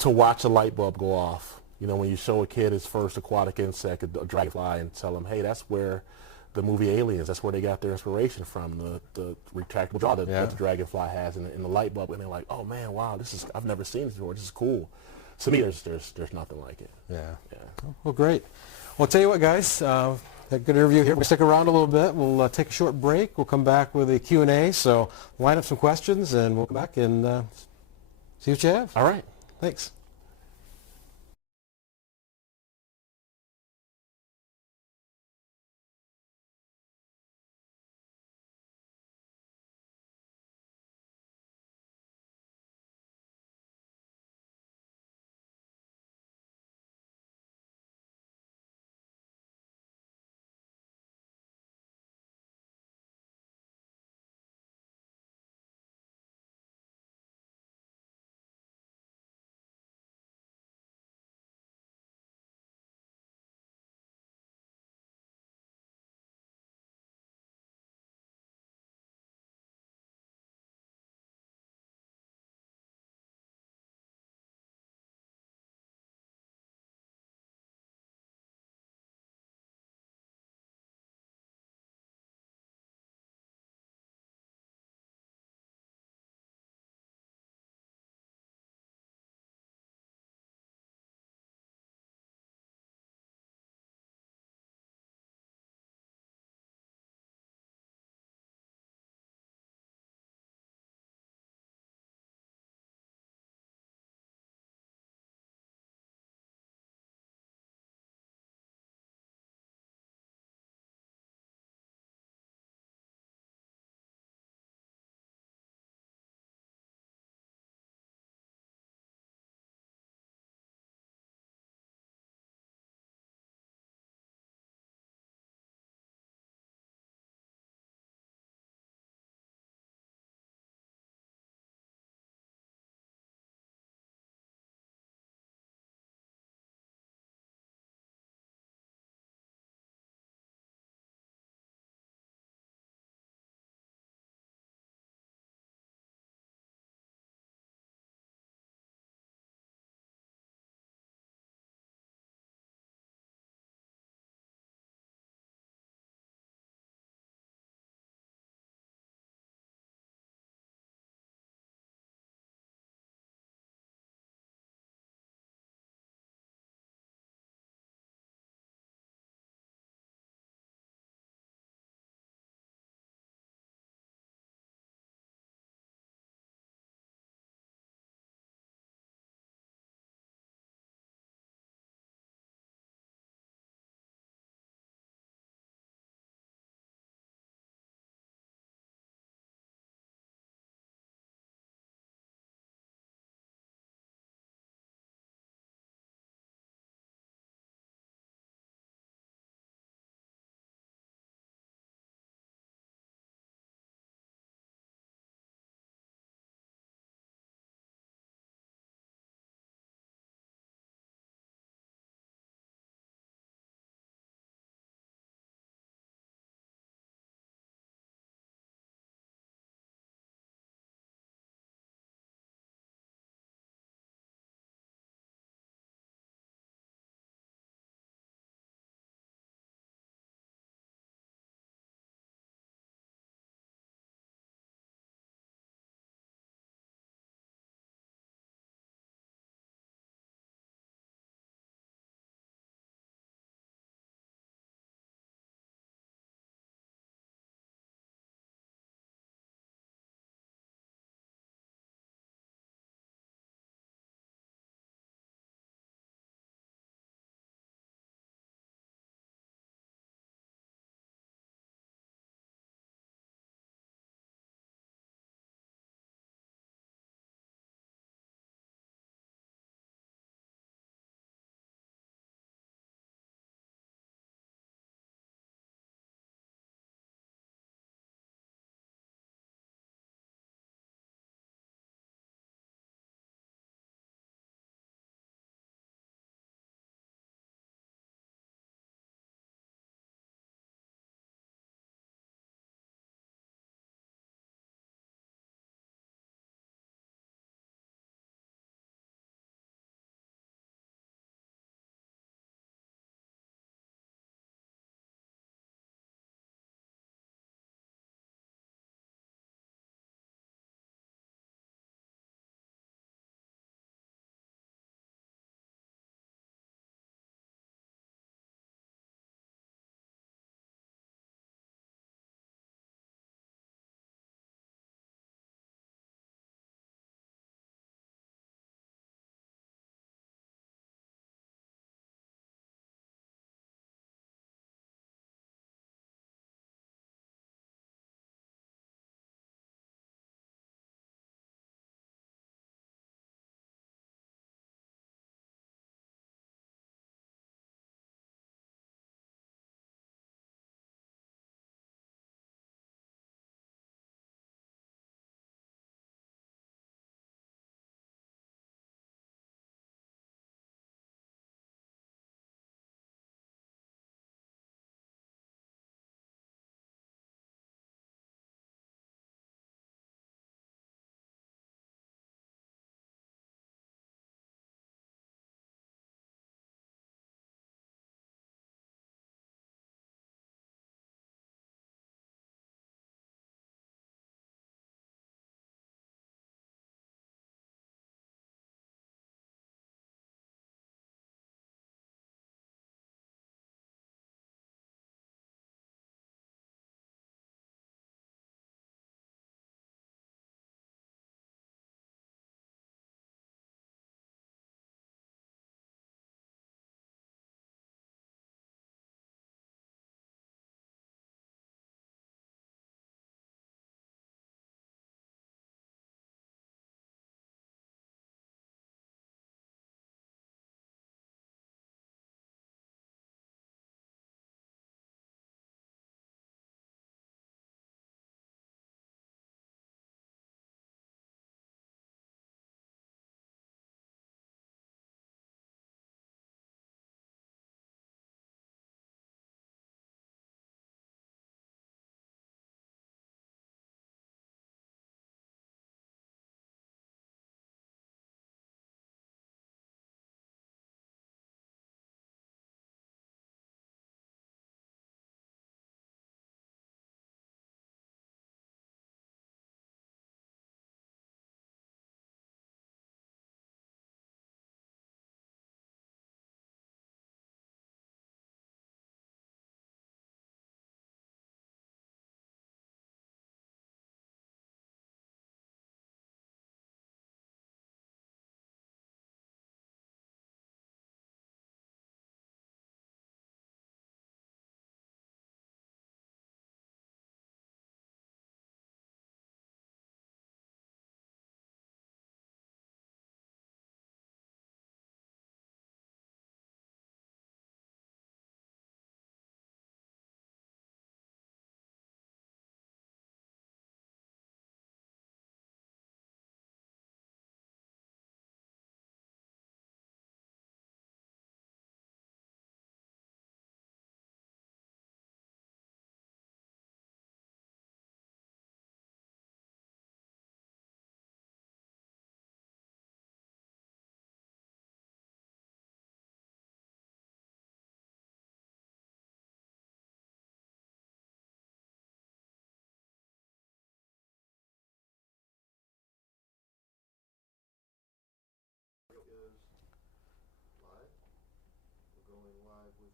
a light bulb go off. When you show a kid his first aquatic insect, a dragonfly, and tell him, hey, that's where the movie Aliens, that's where they got their inspiration from, the retractable jaw that the dragonfly has, and the light bulb, and they're like, oh man, wow, I've never seen this before, this is cool. To me, there's nothing like it. Yeah. Well, great. Well, I'll tell you what, guys, had a good interview here. We'll stick around a little bit. We'll take a short break. We'll come back with a Q&A, so line up some questions, and we'll come back and see what you have. All right. Thanks.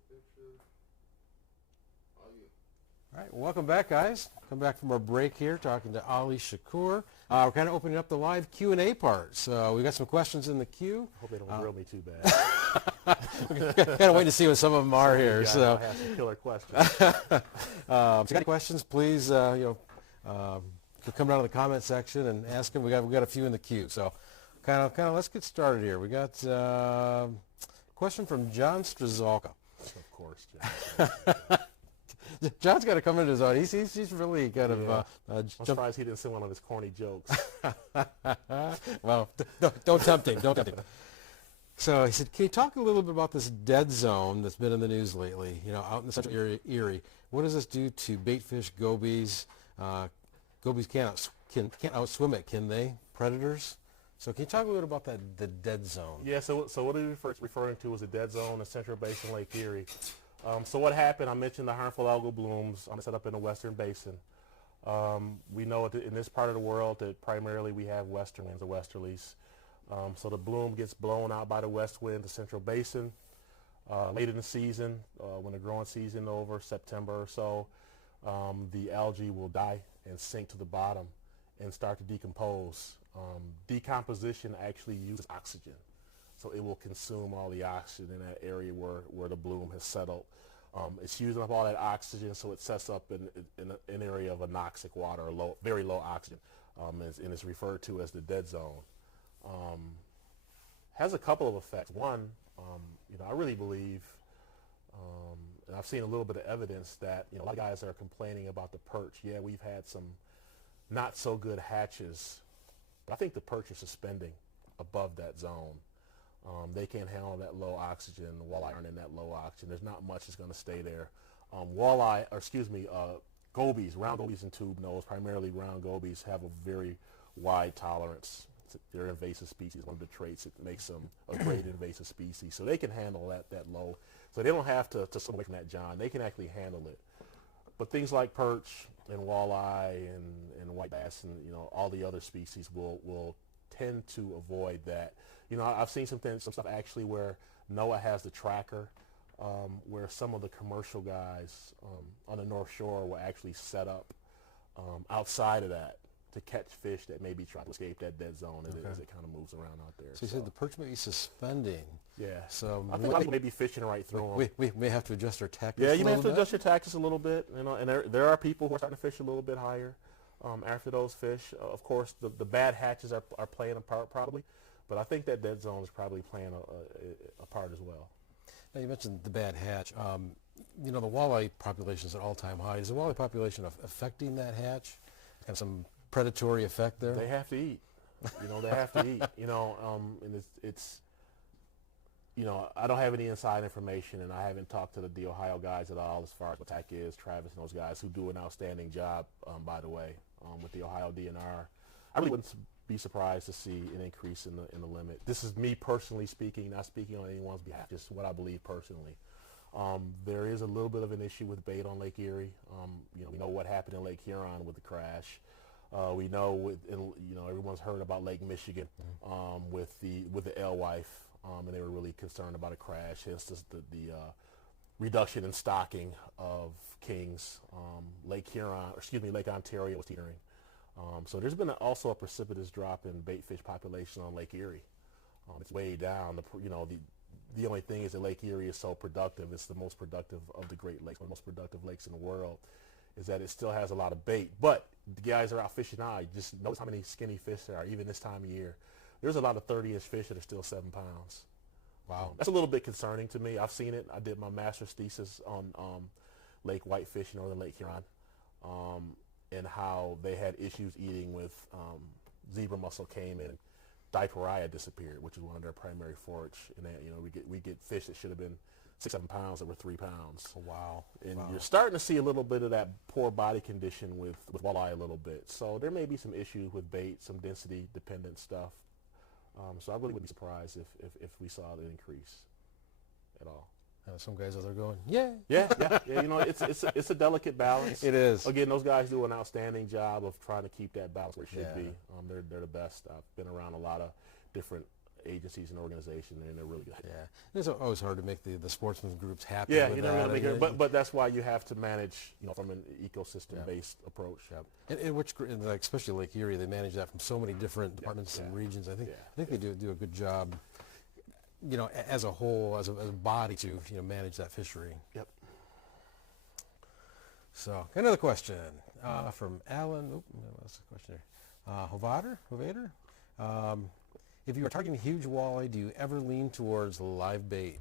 Picture. All you. All right, well, welcome back, guys. Come back from our break here, talking to Ali Shakoor. We're kind of opening up the live Q&A part. So we got some questions in the queue. Hope they don't grill me too bad. Kind of waiting to see what some of them are here. I So, have some killer questions. if you got any questions, please, come down to the comment section and ask them. We got a few in the queue. So, kind of, let's get started here. We got a question from John Strazalka. Of course, John. John's got to come into his own. He's really kind of. I'm surprised he didn't say one of his corny jokes. Well, don't tempt him. Don't tempt him. So he said, can you talk a little bit about this dead zone that's been in the news lately, out in the central Erie? What does this do to baitfish, gobies? Gobies can't outswim it, can they? Predators? So can you talk a little bit about the dead zone? Yeah, so what are we referring to as a dead zone in Central Basin Lake Erie? So what happened, I mentioned the harmful algal blooms set up in the Western Basin. We know in this part of the world that primarily we have western winds or westerlies. So the bloom gets blown out by the west wind to Central Basin. Late in the season, when the growing season over, September or so, the algae will die and sink to the bottom and start to decompose. Decomposition actually uses oxygen. So it will consume all the oxygen in that area where the bloom has settled. It's using up all that oxygen, so it sets up in an area of anoxic water, or very low oxygen, and it's referred to as the dead zone. Has a couple of effects. One, I really believe, and I've seen a little bit of evidence that a lot of guys are complaining about the perch. Yeah, we've had some not so good hatches, but I think the perch are suspending above that zone. They can't handle that low oxygen. The walleye aren't in that low oxygen. There's not much that's going to stay there. Gobies, round gobies and tube nose, primarily round gobies, have a very wide tolerance. They're invasive species. One of the traits that makes them a great invasive species. So they can handle that low. So they don't have to swim away from that john. They can actually handle it. But things like perch and walleye and white bass and all the other species will tend to avoid that. I've seen some stuff actually where NOAA has the tracker, where some of the commercial guys on the North Shore will actually set up outside of that to catch fish that may be trying to escape that dead zone as it kind of moves around out there. So you said the perch may be suspending. Yeah. So I think a lot of people may be fishing right through them. We may have to adjust our tactics. Yeah, you may have to adjust your tactics a little bit. And there are people who are starting to fish a little bit higher after those fish. Of course, the bad hatches are playing a part probably, but I think that dead zone is probably playing a part as well. Now you mentioned the bad hatch. The walleye population is at all-time high. Is the walleye population affecting that hatch? Have some predatory effect there? They have to eat. They have to eat. And it's I don't have any inside information, and I haven't talked to the Ohio guys at all as far as what TAC is, Travis and those guys who do an outstanding job, by the way, with the Ohio DNR. I really wouldn't be surprised to see an increase in the limit. This is me personally speaking, not speaking on anyone's behalf, just what I believe personally. There is a little bit of an issue with bait on Lake Erie. We know what happened in Lake Huron with the crash. We know, everyone's heard about Lake Michigan with the alewife, and they were really concerned about a crash. Hence the reduction in stocking of kings. Lake Ontario was teetering. So there's been also a precipitous drop in baitfish population on Lake Erie. It's way down. The only thing is that Lake Erie is so productive. It's the most productive of the Great Lakes, one of the most productive lakes in the world, is that it still has a lot of bait. But the guys are out fishing now. You just notice how many skinny fish there are, even this time of year. There's a lot of 30-inch fish that are still 7 pounds. Wow. That's a little bit concerning to me. I've seen it. I did my master's thesis on Lake Whitefish, northern Lake Huron, and how they had issues eating with zebra mussel came in. Diperia disappeared, which is one of their primary forage. And we get fish that should have been 6-7 pounds that were 3 pounds. Oh, wow. And you're starting to see a little bit of that poor body condition with walleye a little bit. So there may be some issues with bait, some density dependent stuff. So I really wouldn't be surprised if we saw the increase at all. Some guys out there going, yeah. Yeah. It's a delicate balance. It is. Again, those guys do an outstanding job of trying to keep that balance where it should be. They're the best. I've been around a lot of different agencies and organizations, and they're really good. Yeah, it's always hard to make the sportsman groups happy. Yeah, with you know, that. really make it, but that's why you have to manage, from an ecosystem-based approach. Yep. And like especially Lake Erie, they manage that from so many different departments and regions. I think they do a good job, as a whole, as a body to manage that fishery. Yep. So another question from Alan. What's the question here? Hovader. If you are targeting huge walleye, do you ever lean towards live bait?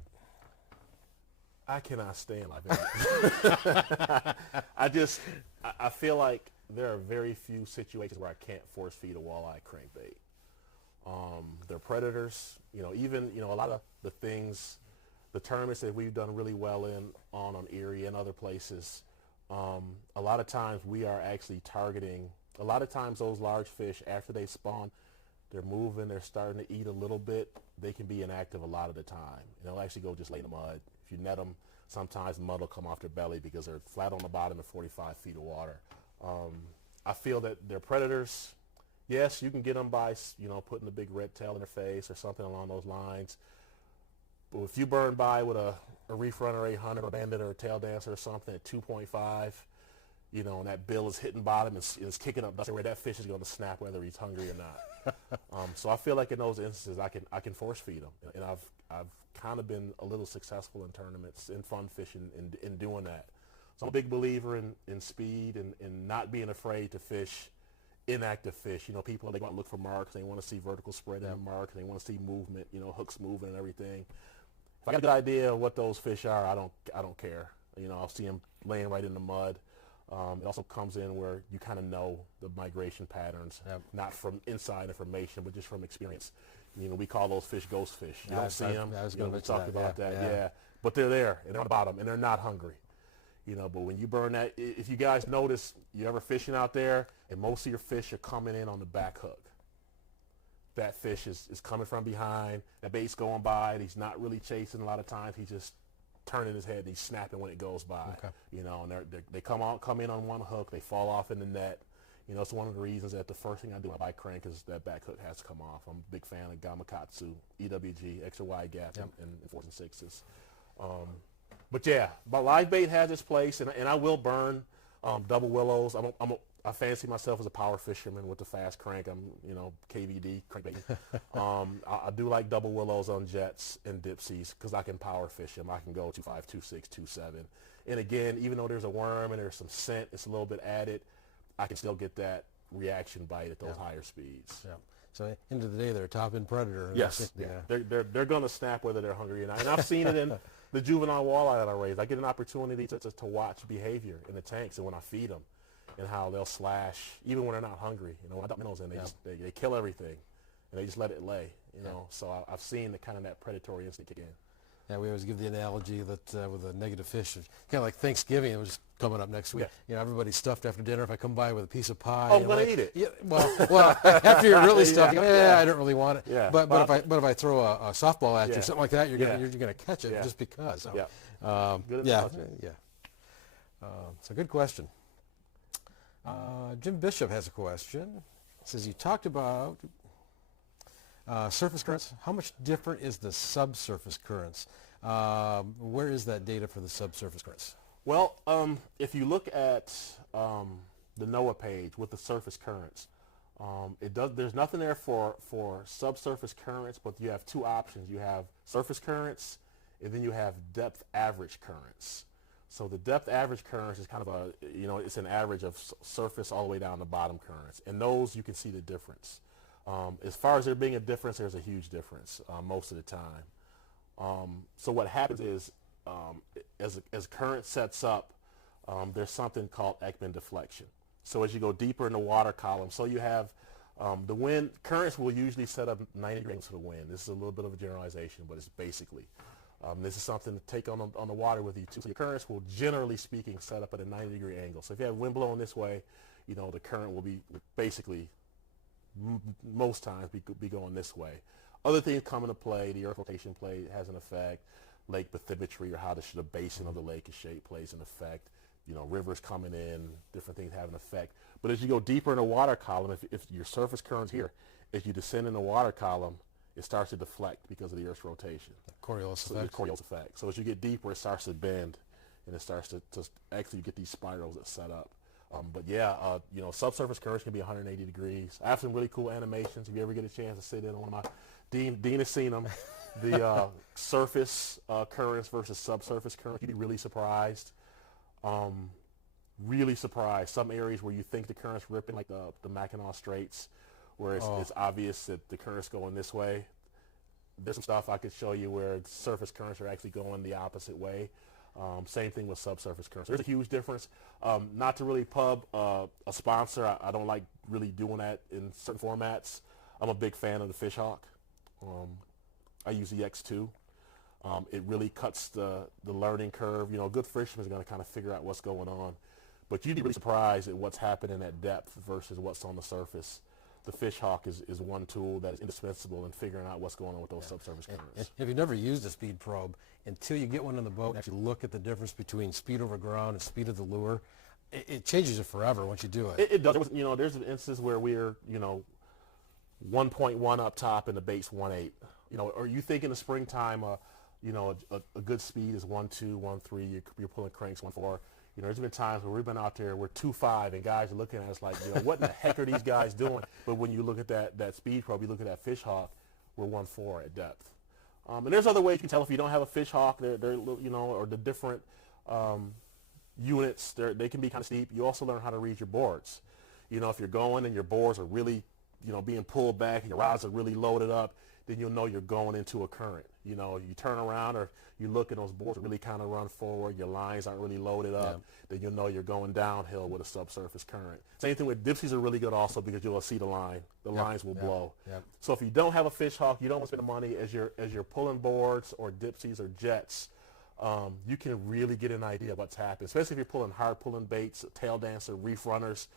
I cannot stand live bait. I feel like there are very few situations where I can't force feed a walleye crankbait. They're predators. Even a lot of the things, the tournaments that we've done really well on Erie and other places. A lot of times we are actually targeting. A lot of times those large fish, after they spawn, they're moving, they're starting to eat a little bit. They can be inactive a lot of the time. They'll actually go just lay in the mud. If you net them, sometimes mud will come off their belly because they're flat on the bottom of 45 feet of water. I feel that they're predators. Yes, you can get them by, putting a big red tail in their face or something along those lines. But if you burn by with a Reef Runner 800 or a Bandit or a Tail Dancer or something at 2.5, and that bill is hitting bottom and is kicking up dust, where that fish is going to snap whether he's hungry or not. So I feel like in those instances I can force feed them, and I've kind of been a little successful in tournaments and fun fishing in doing that. So I'm a big believer in speed and not being afraid to fish inactive fish. People, they want to look for marks, they want to see vertical spread in the mark, they want to see movement, hooks moving and everything. If I got a good idea of what those fish are, I don't care. I'll see them laying right in the mud. It also comes in where you kind of know the migration patterns, not from inside information, but just from experience. We call those fish ghost fish. You don't see them. I was going to we talked about that. Yeah. But they're there, and they're on the bottom, and they're not hungry. But when you burn that, if you guys notice, you ever fishing out there, and most of your fish are coming in on the back hook. That fish is coming from behind. That bait's going by, and he's not really chasing a lot of times. He's just turning his head and he's snapping when it goes by. Okay. And they come in on one hook, they fall off in the net. It's one of the reasons that the first thing I do when I bite crank is that back hook has to come off. I'm a big fan of Gamakatsu, EWG, extra wide gap, and 4s and 6s. But live bait has its place, and I will burn double willows. I fancy myself as a power fisherman with the fast crank. I'm, KVD, crankbait. I do like double willows on jets and dipsies because I can power fish them. I can go 2.5, 2.6, 2.7. And again, even though there's a worm and there's some scent, it's a little bit added, I can still get that reaction bite at those higher speeds. Yeah. So end of the day, they're a top-end predator. Yes. Yeah. They're going to snap whether they're hungry or not. And I've seen it in the juvenile walleye that I raise. I get an opportunity to watch behavior in the tanks and when I feed them and how they'll slash even when they're not hungry. I dump minnows in, they kill everything and they just let it lay. So I've seen that predatory instinct kick in. Yeah, we always give the analogy that with a negative fish, kind of like Thanksgiving, it was coming up next week. Yeah. Everybody's stuffed after dinner. If I come by with a piece of pie, I'm going to eat it. Yeah, well, after you're really stuffed, I don't really want it. Yeah. But if I throw a softball at you, something like that, you're gonna catch it just because. So, good yeah. It's a good question. Jim Bishop has a question. It says you talked about surface currents. How much different is the subsurface currents? Where is that data for the subsurface currents? Well, if you look at the NOAA page with the surface currents, there's nothing there for subsurface currents, but you have two options. You have surface currents, and then you have depth average currents. So the depth average currents is kind of it's an average of surface all the way down to bottom currents, and those you can see the difference. As far as there being a difference, there's a huge difference most of the time. So what happens is, as current sets up, there's something called Ekman deflection. So as you go deeper in the water column, so you have the wind, currents will usually set up 90 degrees to the wind. This is a little bit of a generalization, but it's basically. This is something to take on the water with you too. So your currents will, generally speaking, set up at a 90-degree angle. So if you have wind blowing this way, the current will be basically most times be going this way. Other things come into play. The earth rotation plate has an effect. Lake bathymetry, or how the basin of the lake is shaped, plays an effect. Rivers coming in, different things have an effect. But as you go deeper in the water column, if your surface current's here, as you descend in the water column, it starts to deflect because of the Earth's rotation. Coriolis So the effect. Coriolis effect. So as you get deeper, it starts to bend, and it starts to actually get these spirals that set up. But yeah, subsurface currents can be 180 degrees. I have some really cool animations. If you ever get a chance to sit in on one of my, Dean has seen them. The surface currents versus subsurface currents. You'd be really surprised. Really surprised. Some areas where you think the current's ripping, like the Mackinac Straits, where it's obvious that the current's going this way. There's some stuff I could show you where surface currents are actually going the opposite way. Same thing with subsurface currents. There's a huge difference. Not to really pub a sponsor. I don't like really doing that in certain formats. I'm a big fan of the Fishhawk. I use the X2. It really cuts the learning curve. A good fisherman is going to kind of figure out what's going on. But you'd be really surprised at what's happening at depth versus what's on the surface. The Fishhawk is one tool that is indispensable in figuring out what's going on with those subsurface currents. If you've never used a speed probe, until you get one in the boat and actually look at the difference between speed over ground and speed of the lure, it changes it forever once you do it. It does. There's an instance where we're 1.1 up top and the bait's 1.8. Or you think in the springtime, a good speed is 1.2, 1.3. You're pulling cranks 1.4. There's been times where we've been out there, we're 2.5, and guys are looking at us like, what in the heck are these guys doing? But when you look at that speed probe, you look at that Fishhawk, we're 1.4 at depth. And there's other ways you can tell if you don't have a Fishhawk, or the different units, they can be kind of steep. You also learn how to read your boards. If you're going and your boards are really, being pulled back and your rods are really loaded up, then you'll know you're going into a current. You turn around or you look and those boards really kind of run forward, your lines aren't really loaded up, then you'll know you're going downhill with a subsurface current. Same thing with dipsies are really good also because you'll see the line. The lines will blow. So if you don't have a Fishhawk, you don't want to spend the money as you're pulling boards or dipsies or jets, you can really get an idea of what's happening, especially if you're pulling hard pulling baits, tail dancer, reef runners.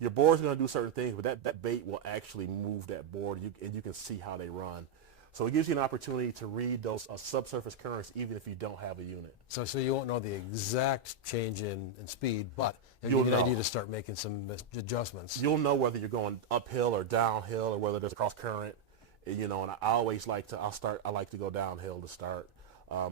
Your board's going to do certain things, but that bait will actually move that board, and you can see how they run. So it gives you an opportunity to read those subsurface currents even if you don't have a unit. So you won't know the exact change in speed, but You'll you know. an idea to start making some adjustments. You'll know whether you're going uphill or downhill or whether there's a cross current. And I always like to go downhill to start.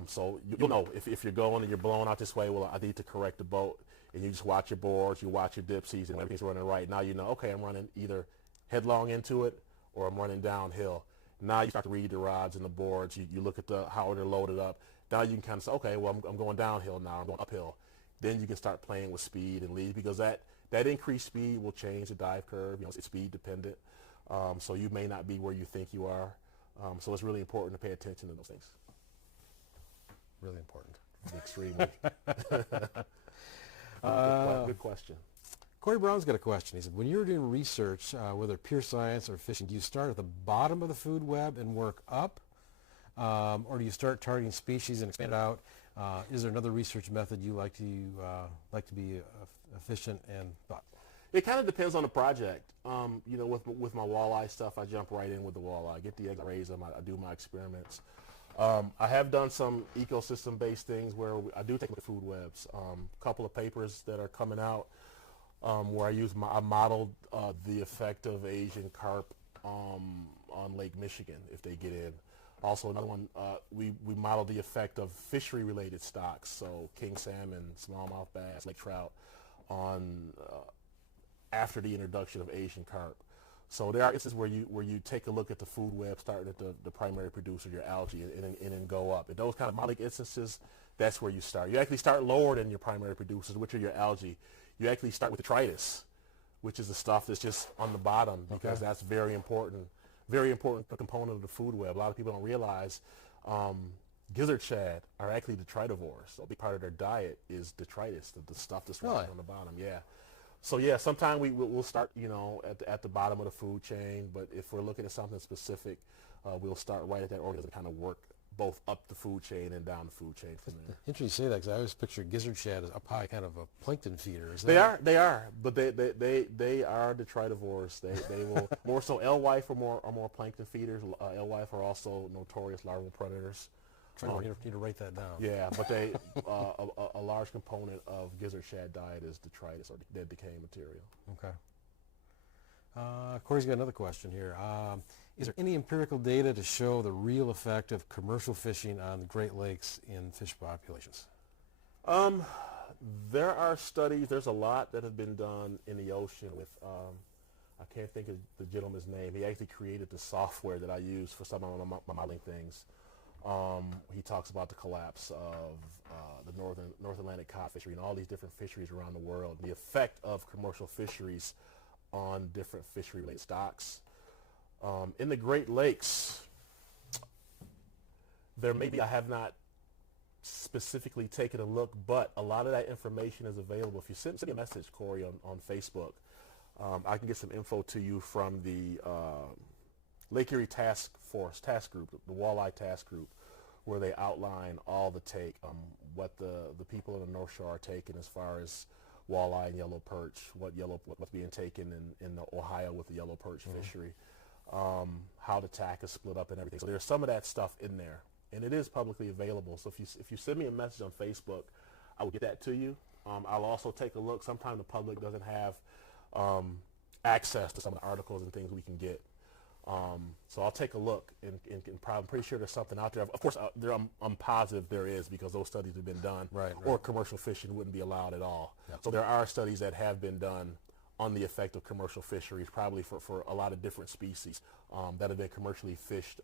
So you'll know if you're going and you're blowing out this way, well, I need to correct the boat. And you just watch your boards, you watch your dipsies, and everything's running right. Now okay, I'm running either headlong into it or I'm running downhill. Now you start to read the rods and the boards. You look at how they're loaded up. Now you can kind of say, okay, well, I'm going downhill now. I'm going uphill. Then you can start playing with speed and lead because that increased speed will change the dive curve. It's speed dependent. So you may not be where you think you are. So it's really important to pay attention to those things. Really important. Extremely. Good question. Corey Brown's got a question. He said, when you're doing research, whether pure science or fishing, do you start at the bottom of the food web and work up? Or do you start targeting species and expand it out? Is there another research method you like to be efficient and thought? It kind of depends on the project. With my walleye stuff, I jump right in with the walleye. I get the eggs, I raise them, I do my experiments. I have done some ecosystem-based things where I do take the food webs. A couple of papers that are coming out where I modeled the effect of Asian carp on Lake Michigan if they get in. Also, another one, we modeled the effect of fishery-related stocks, so king salmon, smallmouth bass, lake trout, on after the introduction of Asian carp. So there are instances where you take a look at the food web, starting at the primary producer, your algae, and then go up. In those kind of modeling instances, that's where you start. You actually start lower than your primary producers, which are your algae. You actually start with detritus, which is the stuff that's just on the bottom, because that's very important component of the food web. A lot of people don't realize gizzard shad are actually detritivores. So a big part of their diet is detritus, the stuff that's right on the bottom. Yeah. So yeah, sometimes we'll start, at the bottom of the food chain. But if we're looking at something specific, we'll start right at that organism, kind of work both up the food chain and down the food chain from there. Interesting you say that, because I always picture gizzard shad as up high, kind of a plankton feeder. They are, but they are detritivores. They will more so. Alewife are more plankton feeders. Alewife are also notorious larval predators. I need to write that down. Yeah, but they a large component of gizzard shad diet is detritus, or dead decaying material. Okay. Corey's got another question here. Is there any empirical data to show the real effect of commercial fishing on the Great Lakes in fish populations? There are studies. There's a lot that have been done in the ocean with, I can't think of the gentleman's name. He actually created the software that I use for some of my modeling things. He talks about the collapse of the North Atlantic cod fishery and all these different fisheries around the world, the effect of commercial fisheries on different fishery-related stocks. In the Great Lakes, I have not specifically taken a look, but a lot of that information is available. If you send me a message, Corey, on Facebook, I can get some info to you from the Lake Erie task group, the Walleye task group, where they outline all the take, what the people in the North Shore are taking as far as walleye and yellow perch, what's being taken in Ohio with the yellow perch fishery, how the TAC is split up and everything. So there's some of that stuff in there, and it is publicly available. So if you send me a message on Facebook, I will get that to you. I'll also take a look. Sometimes the public doesn't have access to some of the articles and things we can get. So I'll take a look, and I'm pretty sure there's something out there. Of course, I'm positive there is, because those studies have been done, right. Or commercial fishing wouldn't be allowed at all. Yep. So there are studies that have been done on the effect of commercial fisheries, probably for a lot of different species that have been commercially fished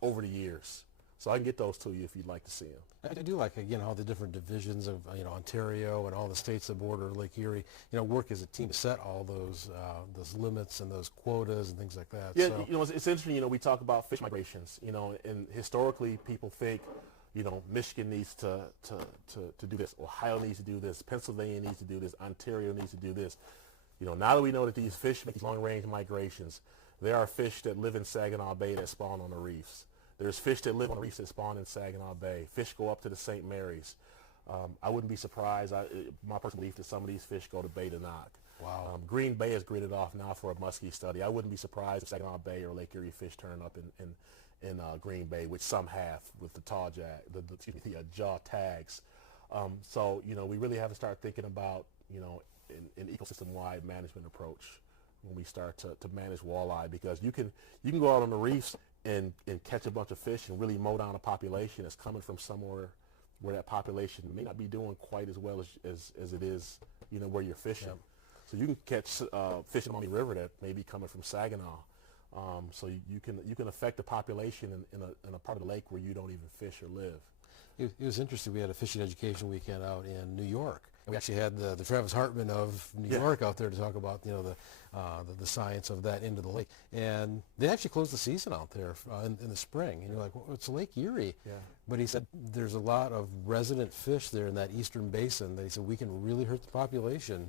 over the years. So I can get those to you if you'd like to see them. I do like, again, how the different divisions of, Ontario and all the states that border Lake Erie, work as a team to set all those limits and those quotas and things like that. Yeah, so. It's interesting, we talk about fish migrations, and historically people think, Michigan needs to do this, Ohio needs to do this, Pennsylvania needs to do this, Ontario needs to do this. Now that we know that these fish make these long-range migrations, there are fish that live in Saginaw Bay that spawn on the reefs. There's fish that live on the reefs that spawn in Saginaw Bay. Fish go up to the St. Mary's. I wouldn't be surprised. My personal belief that some of these fish go to Bay to Knock. Wow. Green Bay is gridded off now for a muskie study. I wouldn't be surprised if Saginaw Bay or Lake Erie fish turn up in Green Bay, which some have with the the jaw tags. So we really have to start thinking about an ecosystem-wide management approach when we start to manage walleye, because you can go out on the reefs and catch a bunch of fish and really mow down a population that's coming from somewhere where that population may not be doing quite as well as it is, where you're fishing. Yep. So you can catch fish in the river that may be coming from Saginaw. So you can affect the population in a part of the lake where you don't even fish or live. It was interesting. We had a fishing education weekend out in New York. We actually had the Travis Hartman of New York out there to talk about the science of that into the lake. And they actually closed the season out there in the spring. And you're like, well, it's Lake Erie. Yeah. But he said there's a lot of resident fish there in that eastern basin that he said we can really hurt the population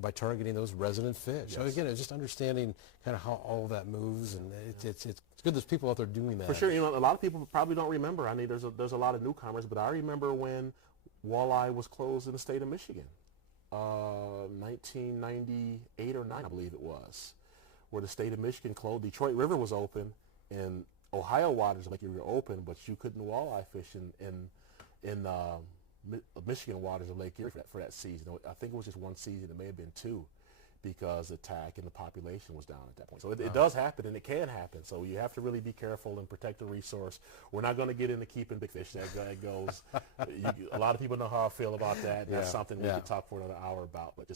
by targeting those resident fish. Yes. So again, it's just understanding kind of how all of that moves, and it's good there's people out there doing that. For sure. A lot of people probably don't remember. I mean, there's a lot of newcomers, but I remember when walleye was closed in the state of Michigan, 1998 or 9, I believe it was, where the state of Michigan closed. Detroit River was open, and Ohio waters like you were open, but you couldn't walleye fish in Michigan waters of Lake Erie for that season. I think it was just one season. It may have been 2, because the TAC and the population was down at that point. So it does happen, and it can happen. So you have to really be careful and protect the resource. We're not going to get into keeping big fish. That goes. A lot of people know how I feel about that, and that's something we could talk for another hour about. But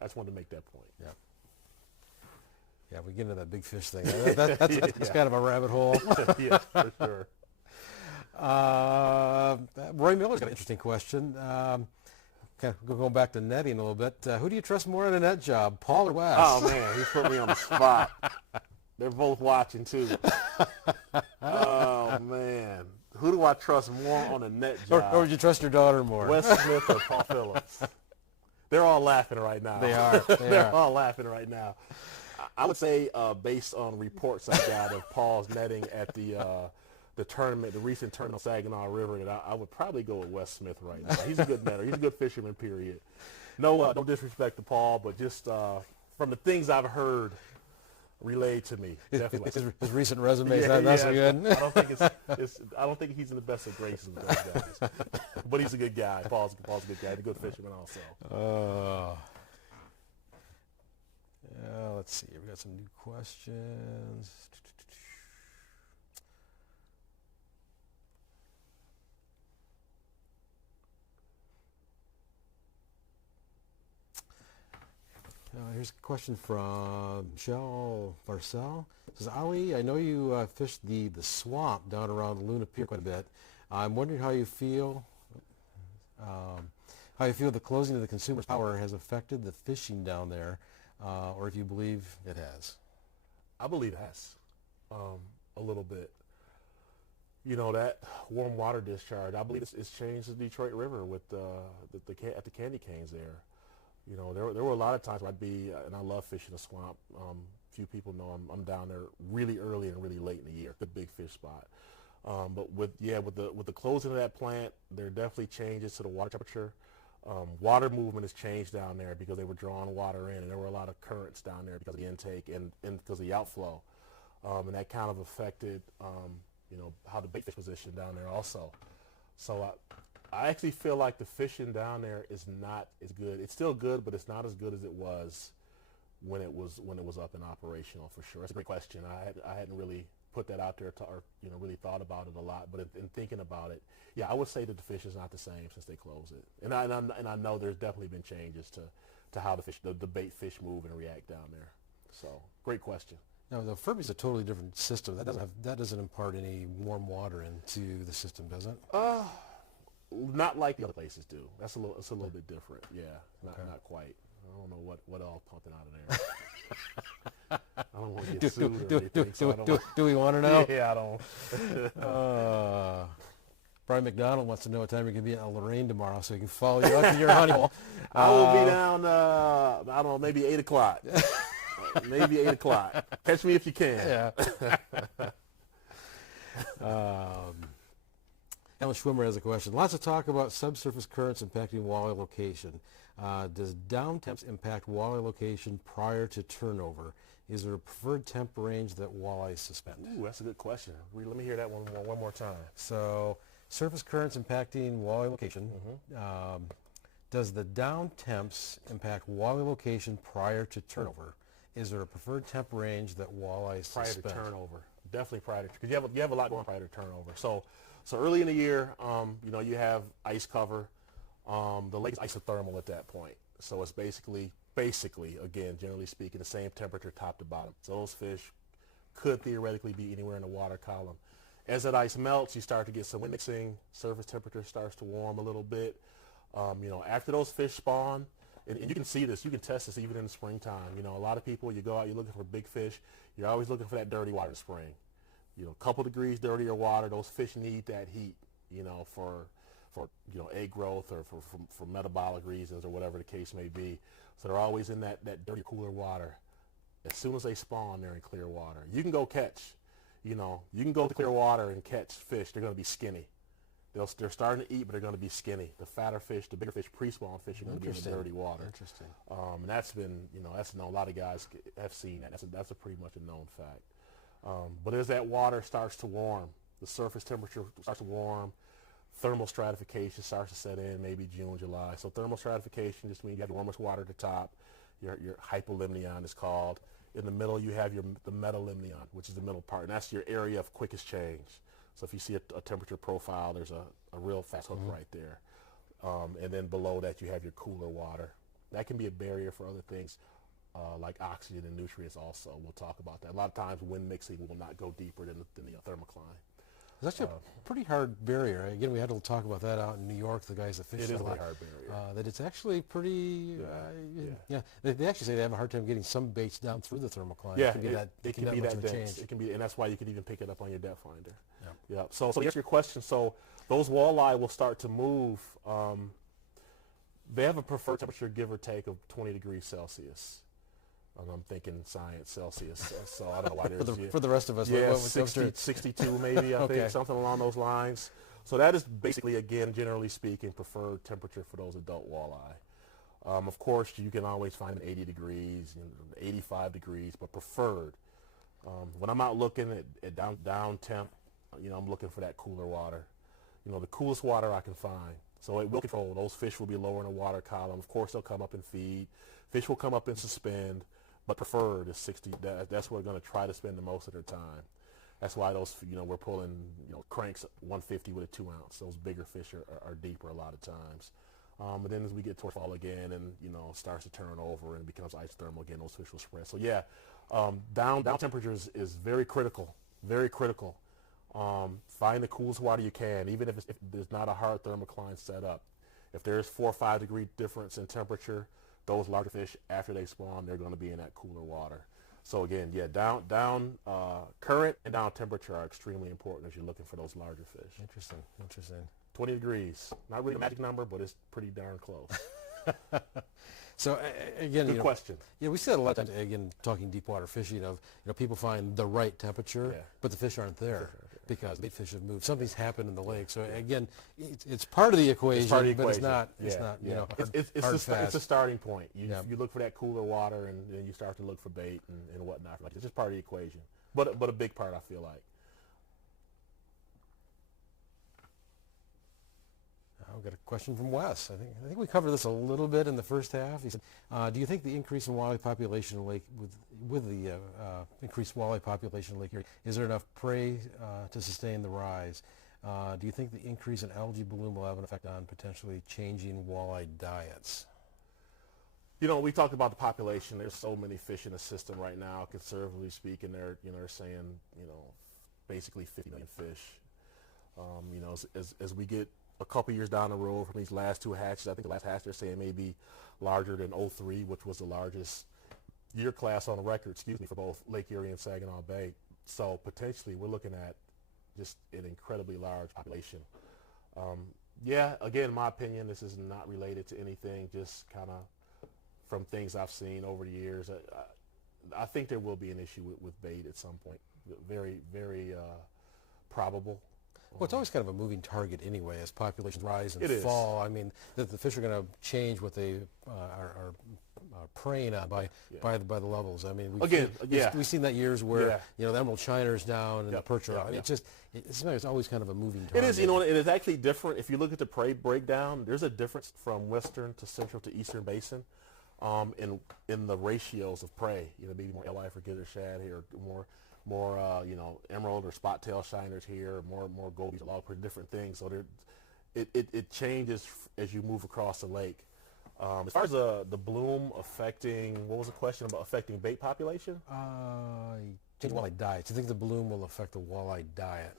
I just wanted to make that point. Yeah. Yeah, we get into that big fish thing. That's kind of a rabbit hole. Yes, for sure. Roy Miller's got an interesting question. Kind of going back to netting a little bit. Who do you trust more in a net job, Paul or Wes? Oh, man, he put me on the spot. They're both watching, too. Oh, man. Who do I trust more on a net job? Or would you trust your daughter more? Wes Smith or Paul Phillips? They're all laughing right now. They are. They're all laughing right now. I would say, based on reports I got of Paul's netting at the tournament, the recent tournament on Saginaw River, that I would probably go with Wes Smith right now. He's a good netter. He's a good fisherman, period. No disrespect to Paul, but just from the things I've heard relayed to me, definitely. His recent resume, that's good. I don't think he's in the best of graces with those guys. But he's a good guy. Paul's a good guy. He's a good fisherman also. Let's see. We got some new questions. Here's a question from Michelle Varcel. It says, Ali, I know you fished the swamp down around Luna Pier quite a bit. I'm wondering how you feel the closing of the Consumer's Power has affected the fishing down there, or if you believe it has. I believe it has, a little bit. You know, that warm water discharge, I believe it's changed the Detroit River with at the candy canes there. You know, there were a lot of times where I'd be, and I love fishing the swamp. Few people know I'm down there really early and really late in the year. The big fish spot. But with the closing of that plant, there are definitely changes to the water temperature. Water movement has changed down there because they were drawing water in, and there were a lot of currents down there because of the intake and because of the outflow, and that kind of affected you know, how the bait fish position down there also. So I actually feel like the fishing down there is not as good. It's still good, but it's not as good as it was when it was up and operational, for sure. That's a great question. I hadn't really put that out there or you know, really thought about it a lot. But in thinking about it, yeah, I would say that the fish is not the same since they closed it. And I know there's definitely been changes to how the bait fish move and react down there. So great question. Now, the Furby's a totally different system. That doesn't impart any warm water into the system, does it? Not like the other places do. It's a little bit different. Yeah, not quite. I don't know what all pumping out of there. I don't want to get sued or anything. Do we want to know? Yeah, I don't. Brian McDonald wants to know what time you're going to be at Lorraine tomorrow so he can follow you up to your honeymoon. I will be down, I don't know, maybe 8 o'clock. Maybe 8 o'clock. Catch me if you can. Yeah. Alan Schwimmer has a question. Lots of talk about subsurface currents impacting walleye location. Does down temps impact walleye location prior to turnover? Is there a preferred temp range that walleyes suspend? Ooh, that's a good question. Let me hear that one more time. So, surface currents impacting walleye location. Mm-hmm. Does the down temps impact walleye location prior to turnover? Is there a preferred temp range that walleyes suspend? Prior to turnover. Definitely prior to, because you have a lot going prior to turnover. So early in the year, you know, you have ice cover. The lake is isothermal at that point. So it's basically, again, generally speaking, the same temperature top to bottom. So those fish could theoretically be anywhere in the water column. As that ice melts, you start to get some wind mixing. Surface temperature starts to warm a little bit. You know, after those fish spawn, and you can see this, you can test this even in the springtime. You know, a lot of people, you go out, you're looking for big fish. You're always looking for that dirty water in the spring. You know, a couple degrees dirtier water, those fish need that heat, you know, for you know, egg growth or for metabolic reasons or whatever the case may be. So they're always in that dirty, cooler water. As soon as they spawn, they're in clear water. You can go catch, you know, you can go to clear water and catch fish. They're going to be skinny. They're starting to eat, but they're going to be skinny. The fatter fish, the bigger fish, pre-spawn fish are going to be in the dirty water. Interesting. And that's been, you know, that's known. A lot of guys have seen that. That's a pretty much a known fact. But as that water starts to warm, the surface temperature starts to warm, thermal stratification starts to set in, maybe June, July. So thermal stratification just means you have the warmest water at the top. Your hypolimnion is called. In the middle, you have the metalimnion, which is the middle part, and that's your area of quickest change. So if you see a temperature profile, there's a real fast hook right there. And then below that, you have your cooler water. That can be a barrier for other things like oxygen and nutrients also. We'll talk about that. A lot of times wind mixing will not go deeper than the thermocline. It's actually a pretty hard barrier. Again, we had to talk about that out in New York, the guys that fish it a is lot. a hard barrier. That it's actually pretty, yeah. They actually say they have a hard time getting some baits down through the thermocline. Yeah, it can be that dense. It can be, and that's why you can even pick it up on your depth finder. Yeah. Yeah. So to answer your question, so those walleye will start to move. They have a preferred temperature, give or take, of 20 degrees Celsius. I'm thinking science Celsius, so I don't know why there's... for the rest of us, yeah, what 62 maybe, I think, something along those lines. So that is basically, again, generally speaking, preferred temperature for those adult walleye. Of course, you can always find 80 degrees, 85 degrees, but preferred. When I'm out looking at down temp, you know, I'm looking for that cooler water. You know, the coolest water I can find. So it will control. Those fish will be lower in the water column. Of course, they'll come up and feed. Fish will come up and suspend. But preferred is 60. That's where we're going to try to spend the most of their time. That's why those, you know, we're pulling, you know, cranks 150 with a 2 ounce. Those bigger fish are deeper a lot of times. But then as we get towards fall again, and starts to turn over and becomes isothermal again, those fish will spread. So yeah, down temperatures is very critical, very critical. Find the coolest water you can, even if there's not a hard thermocline set up. If there's 4 or 5 degree difference in temperature, those larger fish, after they spawn, they're going to be in that cooler water. So again, yeah, down current and down temperature are extremely important as you're looking for those larger fish. Interesting, interesting. 20 degrees, not really a magic number, but it's pretty darn close. So again, Good question. Yeah, we see that a lot of times. Again, talking deep water fishing, of people find the right temperature, Yeah. but the fish aren't there because bait fish have moved. Something's happened in the lake. So again, it's part of the equation, but it's not. Yeah, It's not. yeah. Hard, it's a starting point. You Yeah. you look for that cooler water, and then you start to look for bait and whatnot. Like, it's just part of the equation, but a big part, I feel like. I've got a question from Wes. I think we covered this a little bit in the first half. He said, "Do you think the increase in walleye population in Lake with the increased walleye population in Lake Erie, is there enough prey to sustain the rise? Do you think the increase in algae bloom will have an effect on potentially changing walleye diets?" We talked about the population. There's so many fish in the system right now. Conservatively speaking, they're saying basically 50 million fish. As we get a couple years down the road from these last 2 hatches, I think the last hatch they're saying may be larger than '03, which was the largest year class on record, for both Lake Erie and Saginaw Bay. So potentially we're looking at just an incredibly large population. Yeah, again, in my opinion, this is not related to anything, just kind of from things I've seen over the years. I think there will be an issue with bait at some point. Very, very probable. Well, it's always kind of a moving target anyway, as populations rise and It is. fall. I mean, the fish are going to change what they are preying on by the levels. I mean, we've seen that years where the emerald shiner's down and the perch are up. It's always kind of a moving target. It is, and it's actually different. If you look at the prey breakdown, there's a difference from western to central to eastern basin in the ratios of prey. Maybe more Walleye for gizzard shad here, more emerald or spot tail shiners here, more gobies, a lot of different things. So it changes as you move across the lake. As far as the bloom affecting, what was the question about affecting bait population? Change walleye diet. Do you think the bloom will affect the walleye diet?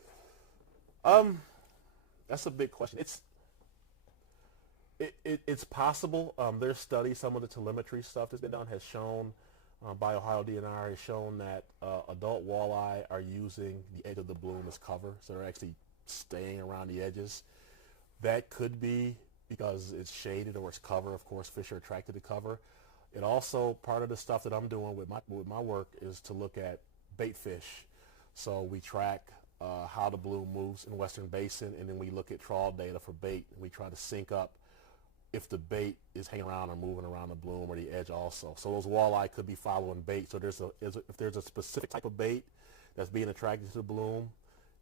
That's a big question. It's possible. There's studies, some of the telemetry stuff that's been done has shown, by Ohio DNR has shown that adult walleye are using the edge of the bloom as cover, so they're actually staying around the edges. That could be because it's shaded or it's cover. Of course, fish are attracted to cover. It also, part of the stuff that I'm doing with my work is to look at bait fish. So we track how the bloom moves in Western Basin, and then we look at trawl data for bait, and we try to sync up if the bait is hanging around or moving around the bloom or the edge also. So those walleye could be following bait. So if there's a specific type of bait that's being attracted to the bloom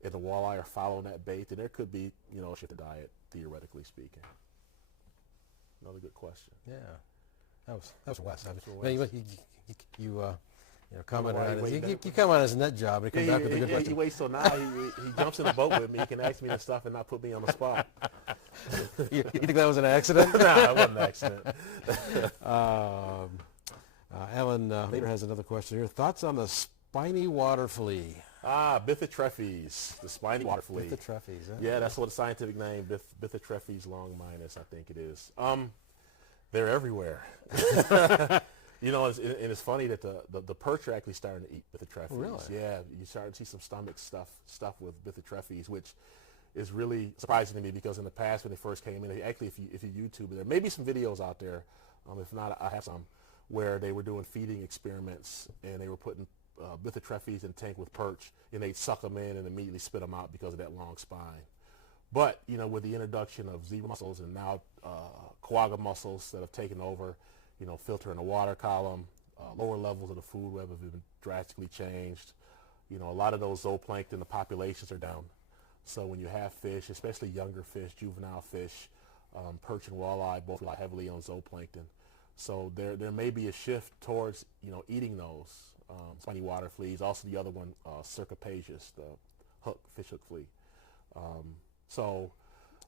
and the walleye are following that bait, then there could be, a shift in diet, theoretically speaking. Another good question. Yeah. That was Wes. You comment on it. You come on his net job and he comes back with a good question. He waits till now. He jumps in the boat with me. He can ask me this stuff and not put me on the spot. You think that was an accident? No, it wasn't an accident. Alan later has another question here. Thoughts on the spiny water flea? Bithotrephes, the spiny water flea. Bithotrephes, huh? Yeah, that's what the scientific name, Bithotrephes longminus, I think it is. They're everywhere. It's funny that the perch are actually starting to eat bithotrephes. Really? Yeah, you start to see some stomach stuff with bithotrephes, which is really surprising to me because in the past when they first came in, actually if you YouTube it, there may be some videos out there, if not I have some, where they were doing feeding experiments and they were putting bithotrephes in a tank with perch and they'd suck them in and immediately spit them out because of that long spine. But, with the introduction of zebra mussels and now quagga mussels that have taken over, filtering the water column, lower levels of the food web have been drastically changed. A lot of those zooplankton, the populations are down. So when you have fish, especially younger fish, juvenile fish, perch and walleye both rely heavily on zooplankton. So there may be a shift towards, eating those spiny water fleas. Also the other one, Cercopages, the fish hook flea. So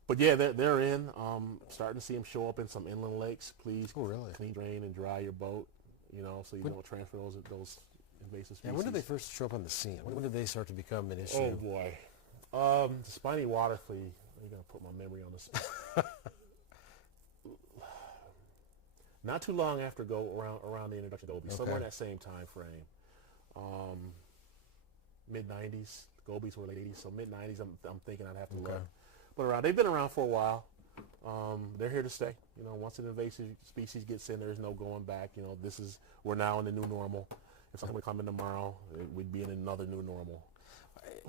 But yeah, they're in. Starting to see them show up in some inland lakes. Please really? clean, drain, and dry your boat. So you don't transfer those invasive species. Yeah, when did they first show up on the scene? When did they start to become an issue? Oh boy, the spiny water flea. I'm gonna put my memory on this. Not too long after around the introduction of gobies, somewhere in that same time frame. Mid 90s. Gobies were late 80s, so mid 90s. I'm thinking I'd have to look. But they've been around for a while. They're here to stay. Once an invasive species gets in, there's no going back. We're now in the new normal. If something would come in tomorrow, we'd be in another new normal.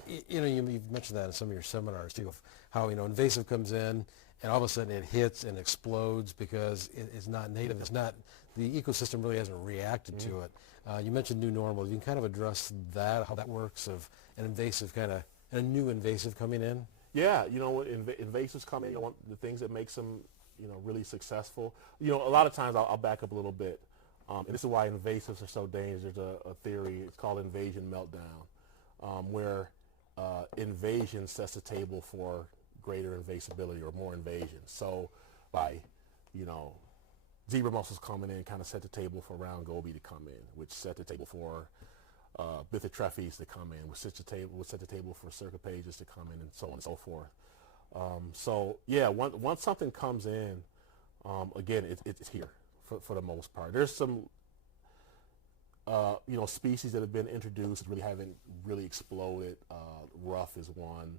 You've mentioned that in some of your seminars too, of how invasive comes in and all of a sudden it hits and explodes because it's not native. It's not, the ecosystem really hasn't reacted to it. You mentioned new normal. You can kind of address that, how that works, of an invasive a new invasive coming in. Yeah, invasives come in. The things that makes them, really successful. A lot of times I'll back up a little bit, and this is why invasives are so dangerous. There's a theory. It's called invasion meltdown, where invasion sets the table for greater invasibility or more invasion. So by, zebra mussels coming in kind of set the table for round goby to come in, which set the table for Bithytrephes to come in, which set the table for circopages to come in, and so on and so forth. So yeah, once something comes in, again, it's here for the most part. There's some species that have been introduced that really haven't really exploded. Rough is one.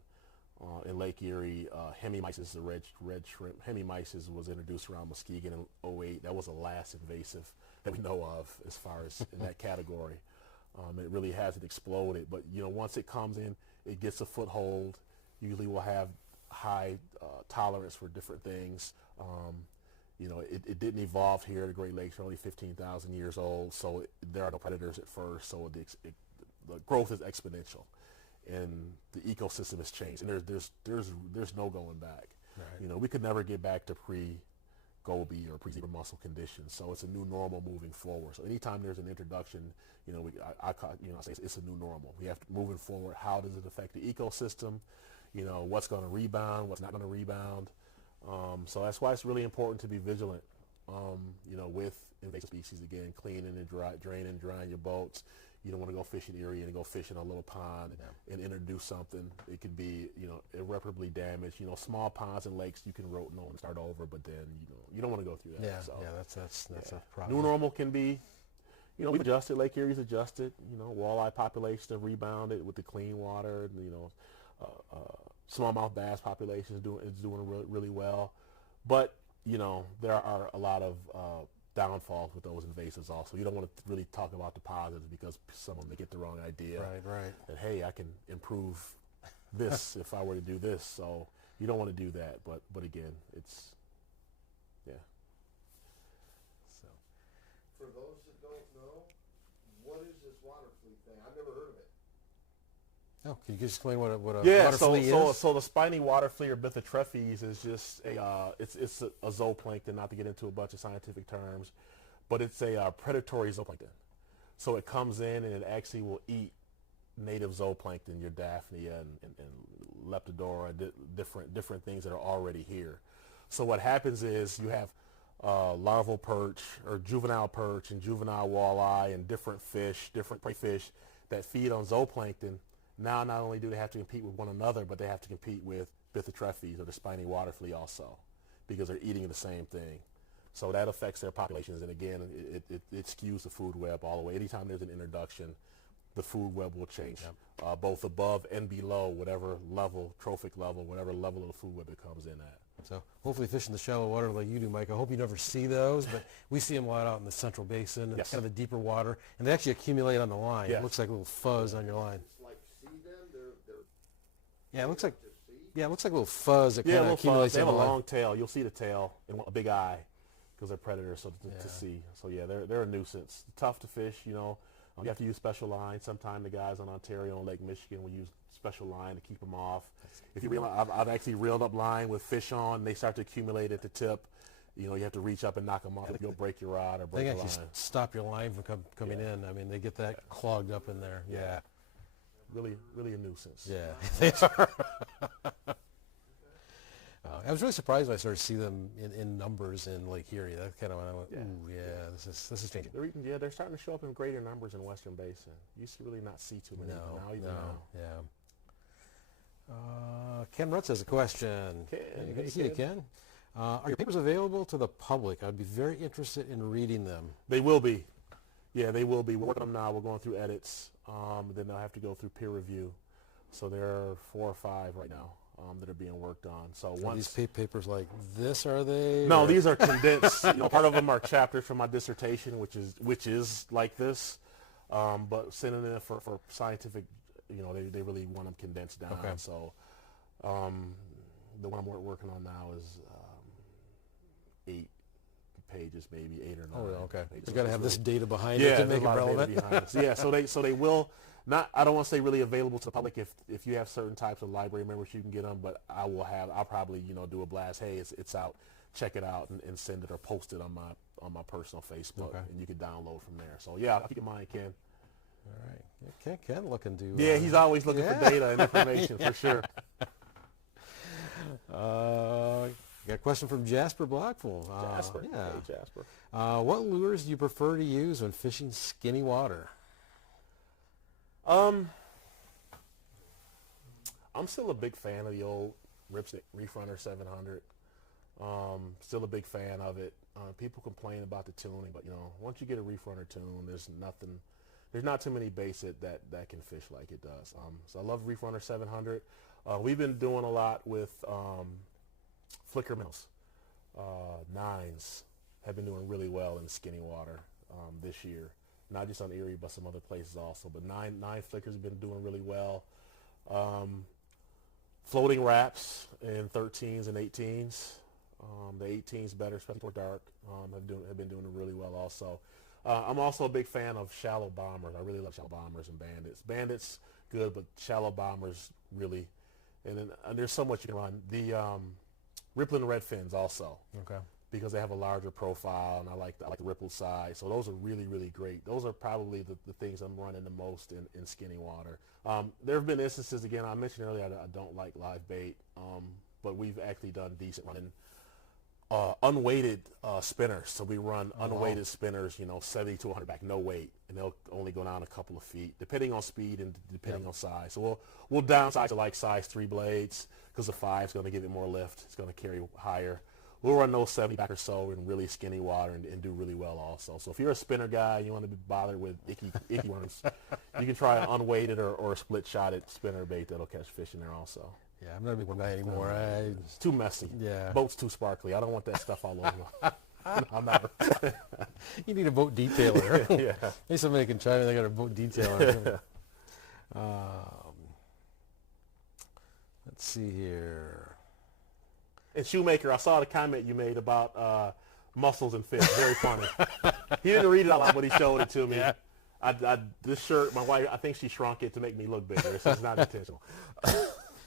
In Lake Erie, hemimyces, the red shrimp. Hemimyces was introduced around Muskegon in '08. That was the last invasive that we know of as far as in that category. It really hasn't exploded, but once it comes in, it gets a foothold. Usually we'll have high tolerance for different things. It didn't evolve here. The Great Lakes are only 15,000 years old, so there are no predators at first, so the growth is exponential. And the ecosystem has changed, and there's no going back. Right. We could never get back to pre-goby or pre-zebra mussel conditions, so it's a new normal moving forward. So anytime there's an introduction, I say it's a new normal. We have to moving forward. How does it affect the ecosystem? What's going to rebound? What's not going to rebound? So that's why it's really important to be vigilant. With invasive species, again, cleaning and draining, drying your boats. You don't want to go fish in Erie and go fish in a little pond and introduce something. It could be, irreparably damaged. Small ponds and lakes you can rote and start over, but then you don't want to go through that. Yeah, that's a problem. New normal can be, we've adjusted. Lake Erie's adjusted. Walleye populations have rebounded with the clean water. Smallmouth bass population is doing really well, but there are a lot of downfalls with those invasives also. You don't want to really talk about the positives because someone may get the wrong idea. Right. That, hey, I can improve this if I were to do this. So you don't want to do that. But again, it's, yeah. So. For those that don't know, what is this water flea thing? I've never heard of it. Oh, can you explain what a water flea is? So the spiny water flea or Bithytrephes is just it's a zooplankton, not to get into a bunch of scientific terms, but it's a predatory zooplankton. So it comes in and it actually will eat native zooplankton, your Daphnia and Leptodora, different things that are already here. So what happens is you have larval perch or juvenile perch and juvenile walleye and different fish, different prey fish that feed on zooplankton. Now, not only do they have to compete with one another, but they have to compete with Bithytrephes or the spiny water flea also, because they're eating the same thing. So that affects their populations, and again, it skews the food web all the way. Anytime there's an introduction, the food web will change, both above and below whatever level, trophic level, whatever level of the food web it comes in at. So hopefully fishing the shallow water like you do, Mike. I hope you never see those, but we see them a lot out in the Central Basin. It's kind of the deeper water, and they actually accumulate on the line. It looks like a little fuzz on your line. It's like see them? They're it looks like a little fuzz that kind of accumulates. They have a long tail. You'll see the tail and a big eye because they're predators. So to see. So yeah, they're a nuisance. Tough to fish. You have to use special lines. Sometimes the guys on Ontario and Lake Michigan will use special line to keep them off. If you realize, I've actually reeled up line with fish on, and they start to accumulate at the tip. You have to reach up and knock them off. You'll break your rod or break the line. They actually stop your line from coming in. I mean, they get that clogged up in there. Yeah. Really a nuisance. Yeah, they are. I was really surprised when I started to see them in numbers in Lake Erie. That kind of when I went, ooh, yeah, this is changing. They're starting to show up in greater numbers in Western Basin. You used to really not see too many. Now. Yeah. Ken Rutz has a question. Ken, Good to see you, Ken. Are your papers available to the public? I'd be very interested in reading them. They will be. Yeah, they will be. We're working on them now. We're going through edits. Then they'll have to go through peer review. So there are 4 or 5 right now that are being worked on. So once these papers like this, are they? No, these are condensed. Part of them are chapters from my dissertation, which is like this. But sending it for scientific, they really want them condensed down. Okay. So the one I'm working on now is 8 pages, maybe 8 or 9. Oh, yeah, okay. Pages. You've got to have this data behind Yeah, it to make it relevant. Yeah, so they will not. I don't want to say really available to the public. If you have certain types of library members, you can get them. But I'll probably do a blast. Hey, it's out. Check it out and send it or post it on my personal Facebook, and you can download from there. So yeah, keep in mind, Ken. All right, Ken looking to. Yeah, he's always looking for data and information for sure. Got a question from Jasper Blackpool. Jasper. Yeah. Hey, Jasper. What lures do you prefer to use when fishing skinny water? I'm still a big fan of the old Ripstick Reef Runner 700. Still a big fan of it. People complain about the tuning, but once you get a Reef Runner tune, there's not too many baits that can fish like it does. So I love Reef Runner 700. We've been doing a lot with flicker minnows. 9s have been doing really well in skinny water this year. Not just on Erie, but some other places also. But 9 flickers have been doing really well. Floating wraps in 13s and 18s. The 18s better, especially for dark, have been doing really well also. I'm also a big fan of shallow bombers. I really love shallow bombers and bandits. Bandits, good, but shallow bombers, really. And there's so much you can run. The rippling red fins also. Okay. Because they have a larger profile, and I like the rippled side. So those are really, really great. Those are probably the things I'm running the most in skinny water. There have been instances, again, I mentioned earlier I don't like live bait, but we've actually done decent running unweighted spinners. So we run unweighted spinners, 70 to 100 back, no weight, and they'll only go down a couple of feet, depending on speed and depending on size. So we'll downsize to like size 3 blades because the 5 is going to give it more lift. It's going to carry higher. We'll run those 70 back or so in really skinny water and do really well also. So if you're a spinner guy and you want to be bothered with icky worms, you can try an unweighted or a split-shotted spinner bait that'll catch fish in there also. Yeah, I'm not a big one guy anymore. It's too messy. Yeah. Boat's too sparkly. I don't want that stuff all over. I'm not. You need a boat detailer. Yeah. Maybe somebody can chime in. They got a boat detailer. Let's see here. And Shoemaker, I saw the comment you made about mussels and fish. Very funny. He didn't read it out loud, but he showed it to me. Yeah. This shirt, my wife, I think she shrunk it to make me look bigger. This is not intentional.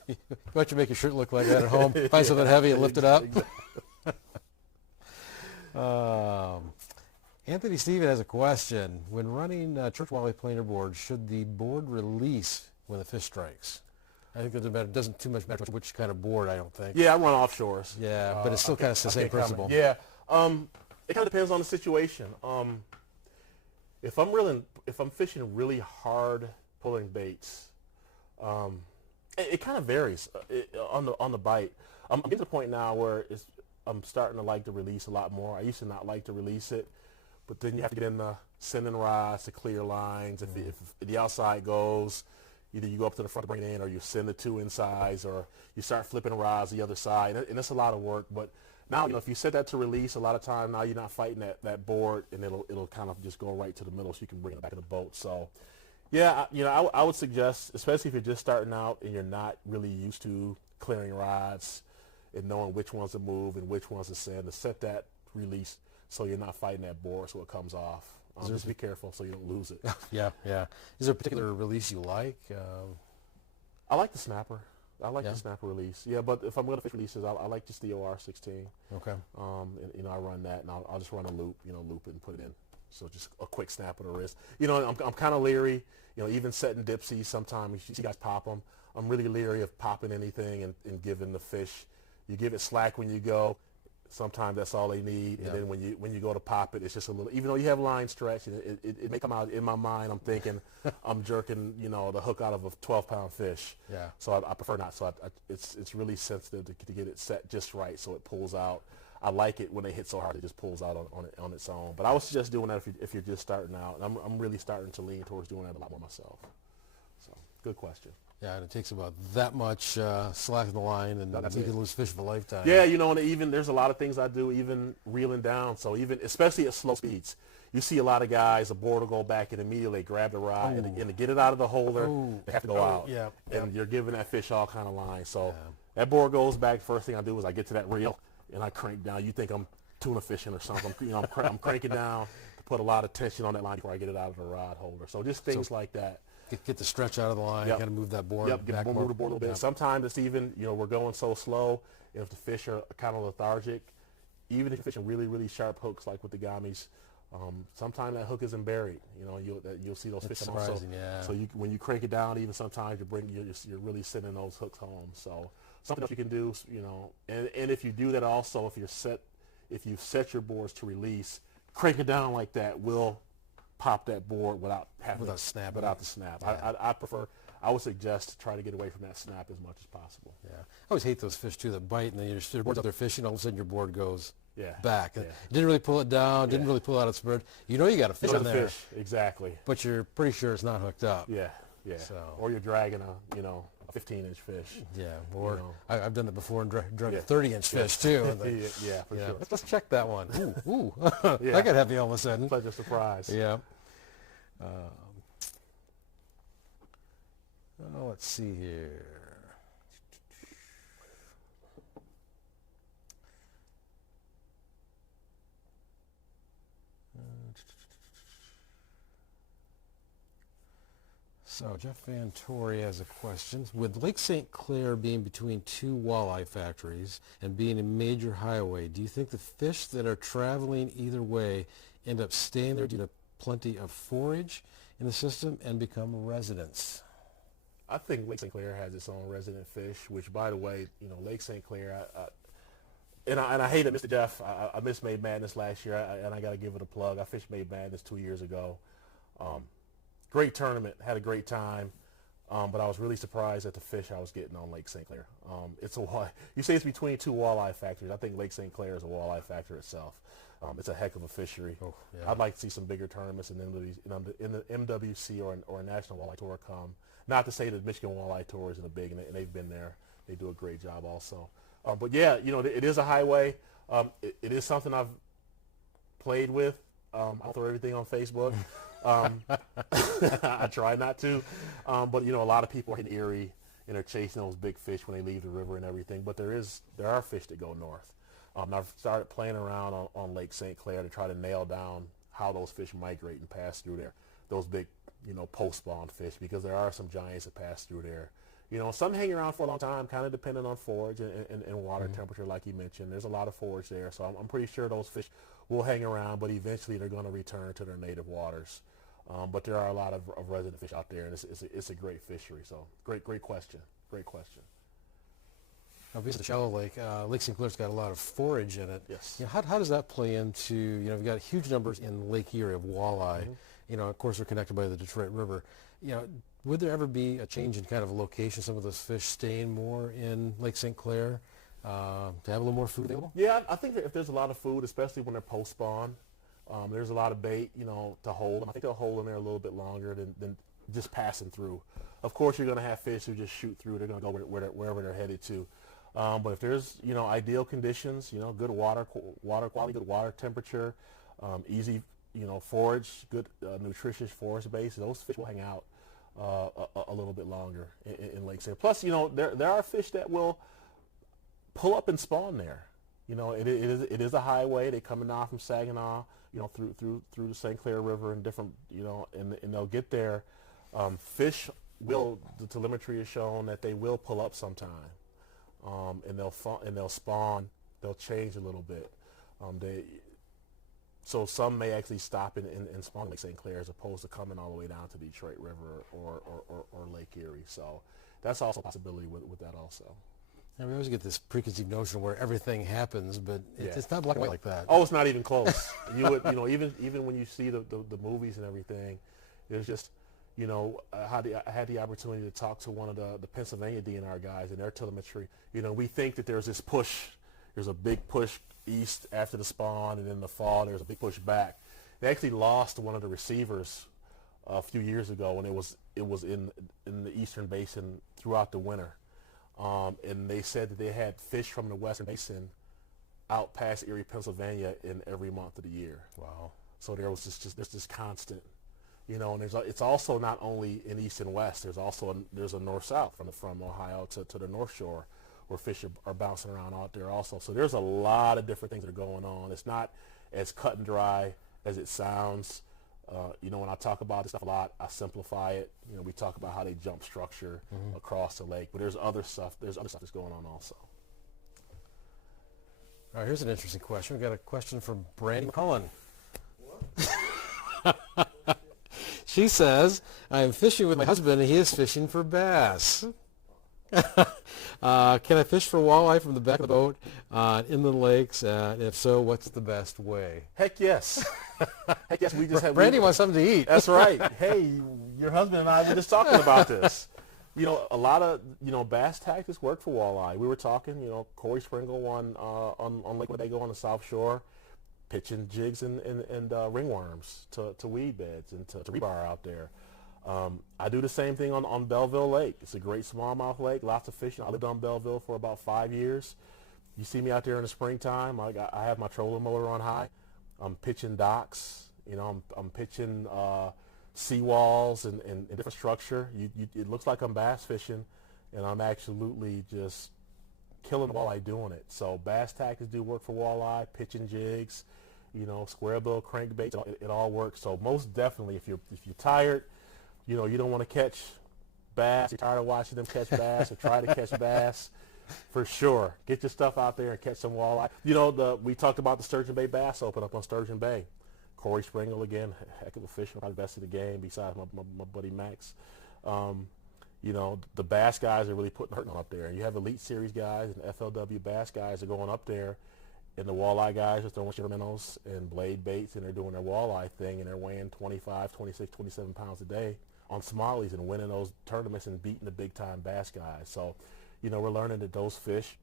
Why don't you make your shirt look like that at home? Find something heavy and lift it up. Anthony Steven has a question. When running church walleye planer board, should the board release when the fish strikes? I think it doesn't too much matter which kind of board, I don't think. Yeah, I run offshores. Yeah, but it's still kind of the same principle. Yeah. It kind of depends on the situation. If I'm fishing really hard pulling baits, it kind of varies on the bite. I'm getting to the point now where I'm starting to like to release a lot more. I used to not like to release it, but then you have to get in the sending rods to clear lines. If the outside goes, either you go up to the front to bring it in, or you send the 2 insides, or you start flipping rods the other side, and it's a lot of work. But now, if you set that to release, a lot of time now you're not fighting that board, and it'll kind of just go right to the middle, so you can bring it back to the boat. So, yeah, I would suggest, especially if you're just starting out and you're not really used to clearing rods and knowing which ones to move and which ones to send, to set that release so you're not fighting that board so it comes off. Just be careful so you don't lose it. Yeah. Is there a particular release you like? I like the snapper. I like the snapper release. Yeah, but if I'm going to fish releases, I like just the OR 16. Okay. And I run that, and I'll just run a loop, loop it and put it in. So just a quick snap of the wrist. I'm kind of leery. Even setting dipsies, sometimes you see guys pop them. I'm really leery of popping anything and giving the fish You give it slack when you go. Sometimes that's all they need, Yep. and then when you go to pop it, it's just a little. Even though you have line stretch, and it may come out in my mind. I'm thinking I'm jerking, the hook out of a 12-pound fish. Yeah. So I prefer not. So it's really sensitive to get it set just right so it pulls out. I like it when they hit so hard it just pulls out on its own. But I would suggest doing that if you're just starting out. And I'm really starting to lean towards doing that a lot more myself. So good question. Yeah, and it takes about that much slack in the line, and That's you it. can lose fish for a lifetime. Yeah, and even there's a lot of things I do, even reeling down. So even, especially at slow speeds, you see a lot of guys, a board will go back and immediately grab the rod and to get it out of the holder, they have to go out. Yeah. And you're giving that fish all kind of line. So Yeah. that board goes back. First thing I do is I get to that reel and I crank down. You think I'm tuna fishing or something. I'm cranking down to put a lot of tension on that line before I get it out of the rod holder. So just things like that. Get the stretch out of the line. Yep. Got to move that board. Yep, back move the board a little bit. Yep. Sometimes it's even, we're going so slow, if the fish are kind of lethargic, even if you're fishing really, really sharp hooks like with the gummies, sometimes that hook isn't buried. You'll see those It's fish also. surprising, yeah. So when you crank it down, even sometimes you're really sending those hooks home. So something else you can do, and if you do that also, if you've set your boards to release, crank it down like that will pop that board without snapping. without the snap. Yeah. I would suggest to try to get away from that snap as much as possible. Yeah, I always hate those fish too that bite, and then your board's out there fishing, all of a sudden your board goes back. Yeah. It didn't really pull it down, didn't really pull out its bird. You know you got a fish in there, Exactly. but you're pretty sure it's not hooked up. Yeah. So. Or you're dragging a 15-inch fish. Yeah, or I've done it before and dragged Yeah. a 30-inch fish too. And Yeah, for sure. Let's check that one. Ooh. Yeah. That got heavy all of a sudden. Pleasure surprise. Yeah. Let's see here. So Jeff Van Torrey has a question. With Lake St. Clair being between two walleye factories and being a major highway, do you think the fish that are traveling either way end up staying there due to plenty of forage in the system and become residents? I think Lake St. Clair has its own resident fish, which, by the way, Lake St. Clair, and I hate it, Mr. Jeff. I missed Made Madness last year, and I got to give it a plug. I fished Made Madness 2 years ago. Great tournament, had a great time, but I was really surprised at the fish I was getting on Lake St. Clair. You say it's between two walleye factories. I think Lake St. Clair is a walleye factory itself. It's a heck of a fishery. Oh, yeah. I'd like to see some bigger tournaments in the MWC or a National Walleye Tour come. Not to say that Michigan Walleye Tour isn't big, and they've been there. They do a great job also. But yeah, it is a highway. It is something I've played with. I'll throw everything on Facebook. I try not to. But a lot of people are in Erie and are chasing those big fish when they leave the river and everything. But there are fish that go north. I've started playing around on Lake St. Clair to try to nail down how those fish migrate and pass through there. Those big, post-spawn fish, because there are some giants that pass through there. Some hang around for a long time, kind of depending on forage and water temperature, like you mentioned. There's a lot of forage there, so I'm pretty sure those fish will hang around, but eventually they're going to return to their native waters. But there are a lot of resident fish out there, and it's a great fishery. So great question. Great question. Obviously, the shallow lake, Lake St. Clair's got a lot of forage in it. Yes. How does that play into, we've got huge numbers in Lake Erie of walleye. Of course, they're connected by the Detroit River. Would there ever be a change in kind of location, some of those fish staying more in Lake St. Clair to have a little more food available? Yeah, I think that if there's a lot of food, especially when they're post-spawn, there's a lot of bait, to hold them. I think they'll hold them there a little bit longer than just passing through. Of course, you're going to have fish who just shoot through. They're going to go wherever they're headed to. But if there's, ideal conditions, good water quality, good water temperature, easy, forage, good nutritious forage base, those fish will hang out a little bit longer in Lake St. Plus, there are fish that will pull up and spawn there. It is a highway. They coming down from Saginaw, through the St. Clair River and different, and they'll get there. Fish will, the telemetry has shown that they will pull up sometime, and they'll spawn. They'll change a little bit. So some may actually stop and spawn in Lake St. Clair as opposed to coming all the way down to Detroit River or Lake Erie. So that's also a possibility with that also. And we always get this preconceived notion where everything happens, but Yeah. it's not black and white like that. Oh, it's not even close. You would, even when you see the movies and everything, there's just, I had the opportunity to talk to one of the Pennsylvania DNR guys, and their telemetry. We think that there's this push, there's a big push east after the spawn, and in the fall there's a big push back. They actually lost one of the receivers a few years ago, and it was in the eastern basin throughout the winter. And they said that they had fish from the western basin out past Erie, Pennsylvania in every month of the year. Wow. So there was there's this constant, and it's also not only in east and west. There's a north-south from Ohio to the North Shore, where fish are bouncing around out there also. So there's a lot of different things that are going on. It's not as cut and dry as it sounds. When I talk about this stuff a lot, I simplify it. We talk about how they jump structure across the lake, but there's other stuff that's going on also. All right, here's an interesting question. We got a question from Brandy McCullen. She says, I am fishing with my husband and he is fishing for bass. Can I fish for walleye from the back of the boat on inland lakes? And if so, what's the best way? Heck yes. Heck yes. We just have Brandy wants something to eat. That's right. Hey, your husband and I were just talking about this. A lot of bass tactics work for walleye. We were talking. Corey Springle on Lake Winnebago on the South Shore, pitching jigs and ringworms to weed beds and to rebar out there. I do the same thing on Belleville Lake. It's a great smallmouth lake, lots of fishing. I lived on Belleville for about 5 years. You see me out there in the springtime. I have my trolling motor on high. I'm pitching docks. I'm pitching seawalls and different structure. It looks like I'm bass fishing, and I'm absolutely just killing walleye doing it. So bass tactics do work for walleye, pitching jigs, square bill, crankbaits. It all works. So most definitely, if you're tired, you don't want to catch bass, you're tired of watching them catch bass or try to catch bass, for sure, get your stuff out there and catch some walleye. We talked about the Sturgeon Bay Bass Open up on Sturgeon Bay. Corey Springle, again, heck of a fisherman, probably the best of the game besides my buddy Max. The bass guys are really putting hurting on up there. You have Elite Series guys and FLW bass guys are going up there, and the walleye guys are throwing shiver minnows and blade baits, and they're doing their walleye thing, and they're weighing 25, 26, 27 pounds a day on smallies and winning those tournaments and beating the big-time bass guys. So, we're learning that those fish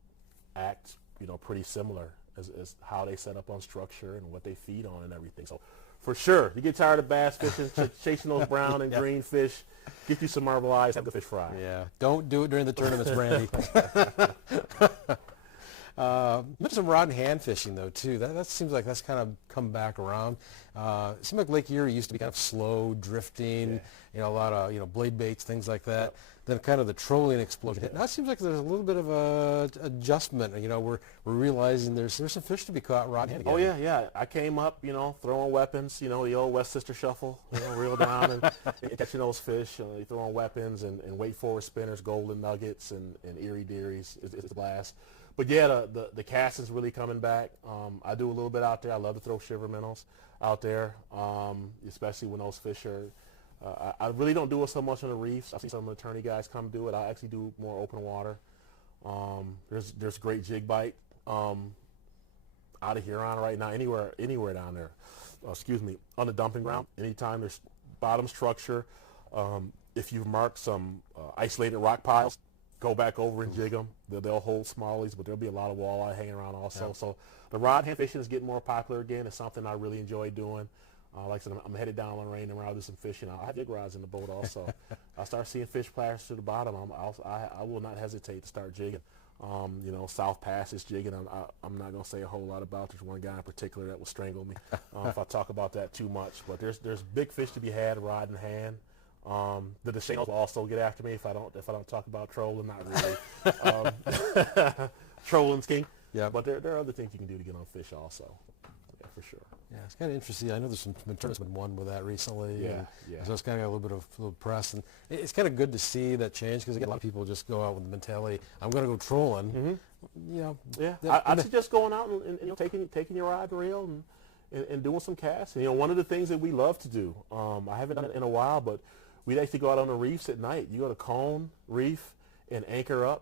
act, pretty similar as how they set up on structure and what they feed on and everything. So, for sure, you get tired of bass fishing, chasing those brown and green fish, get you some marble eyes, have the fish fry. Yeah, don't do it during the tournaments, Brandy. Maybe some rod and hand fishing though too. That seems like that's kind of come back around. It seemed like Lake Erie used to be kind of slow, drifting. A lot of blade baits, things like that. Yep. Then kind of the trolling explosion hit. Now it seems like there's a little bit of a adjustment. We're realizing there's some fish to be caught rod and hand again. Oh yeah. I came up, throwing weapons. The old West Sister Shuffle. Reel down and catching those fish. You throwing weapons and wait forward spinners, golden nuggets and Erie dearies. It's a blast. But yeah, the casting's really coming back. I do a little bit out there. I love to throw shiver minnows out there, especially when those fish are. I really don't do it so much on the reefs. I see some of the attorney guys come do it. I actually do more open water. There's great jig bite out of Huron right now. Anywhere down there. On the dumping ground. Anytime there's bottom structure. If you've marked some isolated rock piles, go back over and jig them. They'll hold smallies, but there'll be a lot of walleye hanging around also. Yeah. So the rod hand fishing is getting more popular again. It's something I really enjoy doing. Like I said, I'm headed down on rain and I'll do some fishing. I have jig rods in the boat also. I start seeing fish splash to the bottom. I will not hesitate to start jigging. South Passage jigging. I'm not going to say a whole lot about. There's one guy in particular that will strangle me if I talk about that too much. But there's big fish to be had, rod in hand. The DeShanos will also get after me if I don't talk about trolling. Not really. Trolling's king. Yeah. But there are other things you can do to get on fish also. Yeah, for sure. Yeah, it's kind of interesting. I know there's some tournaments been won with that recently. Yeah. So it's kind of got a little press, and it's kind of good to see that change because a lot of people just go out with the mentality, I'm going to go trolling. Mm-hmm. Yeah. I suggest going out and taking your rod and reel and doing some casting. One of the things that we love to do. I haven't done it in a while, but we'd actually go out on the reefs at night. You go to Cone Reef and anchor up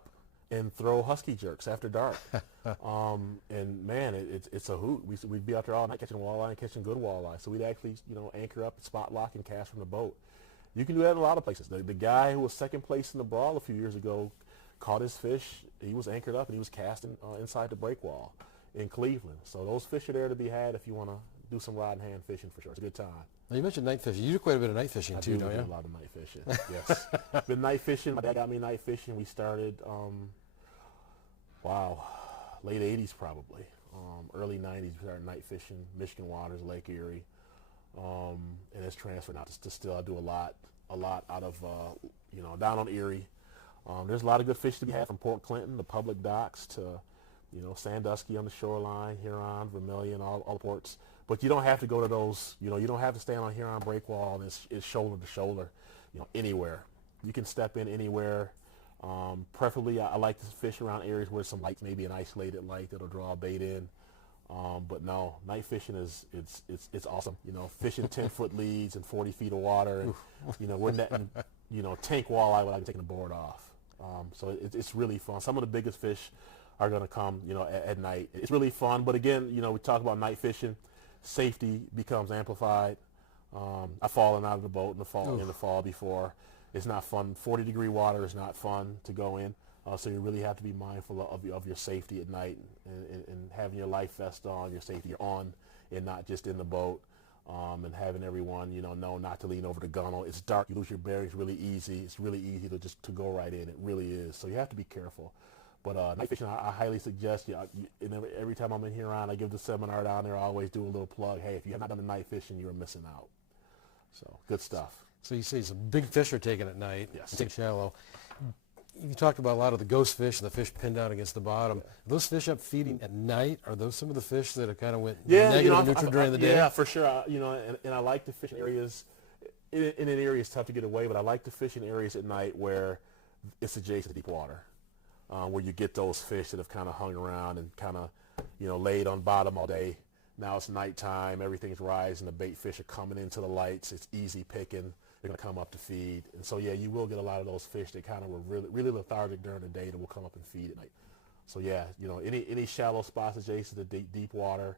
and throw husky jerks after dark. And man, it's a hoot. We'd be out there all night catching walleye and catching good walleye. So we'd actually, anchor up, spot lock, and cast from the boat. You can do that in a lot of places. The guy who was second place in the brawl a few years ago caught his fish. He was anchored up and he was casting inside the break wall in Cleveland. So those fish are there to be had if you want to do some rod and hand fishing for sure. It's a good time. Now you mentioned night fishing. You do quite a bit of night fishing too, don't you? I do a lot of night fishing. Yes, been night fishing. My dad got me night fishing. We started, late '80s probably, early '90s. We started night fishing, Michigan waters, Lake Erie, and it's transferred now to still. I do a lot out of down on Erie. There's a lot of good fish to be had from Port Clinton, the public docks, to Sandusky on the shoreline, Huron, Vermilion, all the ports. But you don't have to go to those, you don't have to stand on Huron breakwall and it's shoulder to shoulder, anywhere. You can step in anywhere. Preferably, I like to fish around areas where some lights, maybe an isolated light that'll draw a bait in. But no, night fishing it's awesome. Fishing 10-foot leads and 40 feet of water, and we're netting, tank walleye without even taking the board off. So it's really fun. Some of the biggest fish are going to come, at night. It's really fun. But again, we talk about night fishing. Safety becomes amplified. I've fallen out of the boat in the fall before. It's not fun. 40-degree water is not fun to go in. So you really have to be mindful of your safety at night and having your life vest on, your safety on, and not just in the boat. And having everyone, know not to lean over the gunnel. It's dark. You lose your bearings really easy. It's really easy to go right in. It really is. So you have to be careful. But night fishing, I highly suggest every time I'm in Huron, I give the seminar down there. I always do a little plug. Hey, if you have not done the night fishing, you're missing out. So good stuff. So you say some big fish are taken at night. Yes. Take shallow. You talked about a lot of the ghost fish and the fish pinned down against the bottom. Are those fish up feeding at night? Are those some of the fish that have kind of went negative and neutral during the day? Yeah, for sure. And I like to fish in areas. In an area, it's tough to get away, but I like to fish in areas at night where it's adjacent to deep water. Where you get those fish that have kind of hung around and kind of, laid on bottom all day. Now it's nighttime, everything's rising, the bait fish are coming into the lights, it's easy picking, they're going to come up to feed. And so, yeah, you will get a lot of those fish that kind of were really, really lethargic during the day that will come up and feed at night. So, yeah, any shallow spots adjacent to deep water,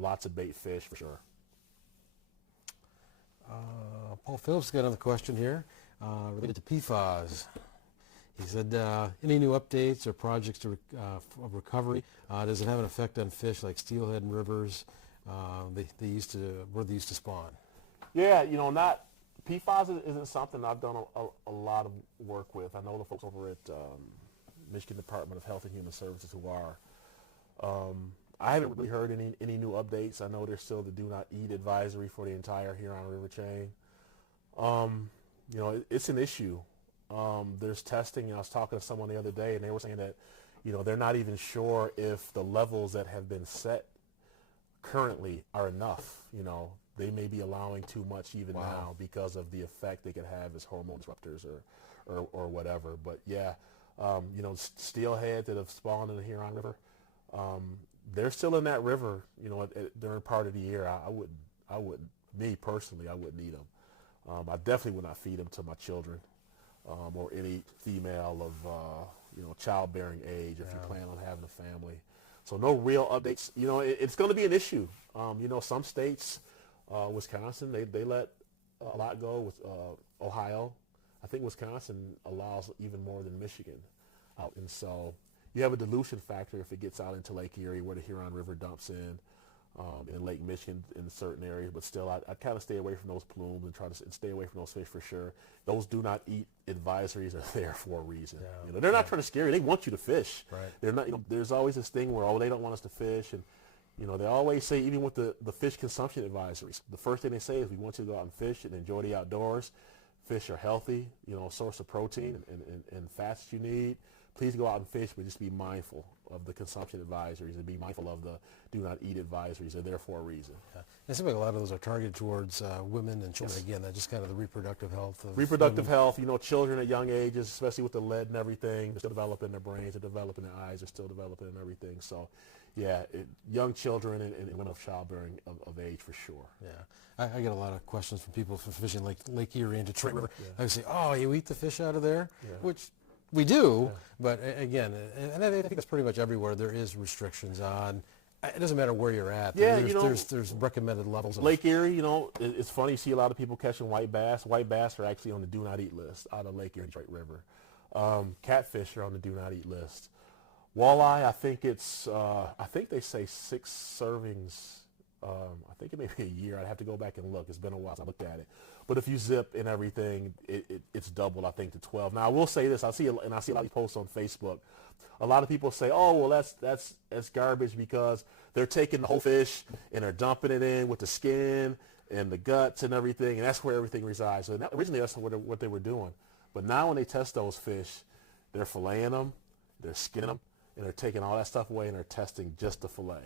lots of bait fish for sure. Paul Phillips got another question here related to PFAS. He said, any new updates or projects of recovery? Does it have an effect on fish like steelhead and rivers? Where they used to spawn. Yeah, not PFAS isn't something I've done a lot of work with. I know the folks over at Michigan Department of Health and Human Services who are. I haven't really heard any new updates. I know there's still the do not eat advisory for the entire Huron River chain. It's an issue. There's testing. I was talking to someone the other day, and they were saying that, they're not even sure if the levels that have been set currently are enough. They may be allowing too much even now because of the effect they could have as hormone disruptors or whatever. But yeah, steelhead that have spawned in the Huron River, they're still in that river. During part of the year, I wouldn't. Me personally, I wouldn't eat them. I definitely would not feed them to my children. Or any female of childbearing age if you plan on having a family. So no real updates. It's going to be an issue. Some states, Wisconsin, they let a lot go. With Ohio, I think Wisconsin allows even more than Michigan out. And so you have a dilution factor if it gets out into Lake Erie where the Huron River dumps in Lake Michigan in certain areas, but still I kind of stay away from those plumes and try to stay away from those fish for sure. Those do not eat advisories are there for a reason. Yeah. They're not trying to scare you. They want you to fish. Right. They're not. There's always this thing where they don't want us to fish, and they always say, even with the fish consumption advisories, the first thing they say is we want you to go out and fish and enjoy the outdoors. Fish are healthy, a source of protein and fats you need. Please go out and fish, but just be mindful of the consumption advisories and be mindful of the do not eat advisories. They're there for a reason. Yeah. It seems like a lot of those are targeted towards women and children. Yes. Again, that's just kind of the reproductive health of reproductive health. Children at young ages, especially with the lead and everything, they're still developing their brains, they're developing their eyes, they're still developing and everything. So, yeah, young children and women of childbearing of age for sure. Yeah, I get a lot of questions from people from fishing Lake Erie and Detroit River. Yeah. I say, "Oh, you eat the fish out of there," which we do, but again, and I think that's pretty much everywhere. There is restrictions on. It doesn't matter where you're at. Yeah, there's recommended levels. Of Lake Erie, it's funny. You see a lot of people catching white bass. White bass are actually on the do not eat list out of Lake Erie, Detroit River. Catfish are on the do not eat list. Walleye, I think I think they say 6 servings. I think it may be a year. I'd have to go back and look. It's been a while since I looked at it. But if you zip and everything, it's doubled, I think, to 12. Now, I will say this. I see a lot of these posts on Facebook. A lot of people say, oh, well, that's garbage because they're taking the whole fish and they're dumping it in with the skin and the guts and everything, and that's where everything resides. So originally, that's what they were doing. But now when they test those fish, they're filleting them, they're skinning them, and they're taking all that stuff away and they're testing just the fillet.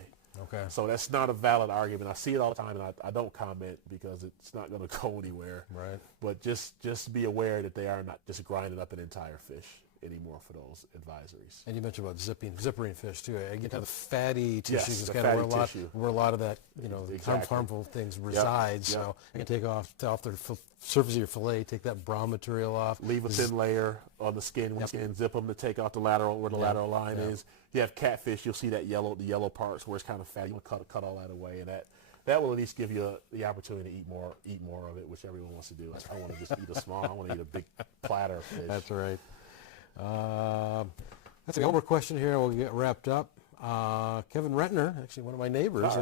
Okay. So that's not a valid argument. I see it all the time, and I don't comment because it's not going to go anywhere. Right. But just be aware that they are not just grinding up an entire fish anymore for those advisories. And you mentioned about zippering fish too. I get to the fatty tissues. Yes, is the kind of fatty where a lot of that Exactly. harmful things reside. So I can take off the surface of your fillet, take that brown material off. Leave a thin layer on the skin, and zip them to take out the lateral where the lateral line is. You have catfish, you'll see that the yellow parts where it's kind of fatty. You want to cut all that away, and that will at least give you the opportunity to eat more of it, which everyone wants to do. I want to just eat a small. I want to eat a big platter of fish. That's right. That's one more question here, and we'll get wrapped up. Kevin Rentner, actually one of my neighbors,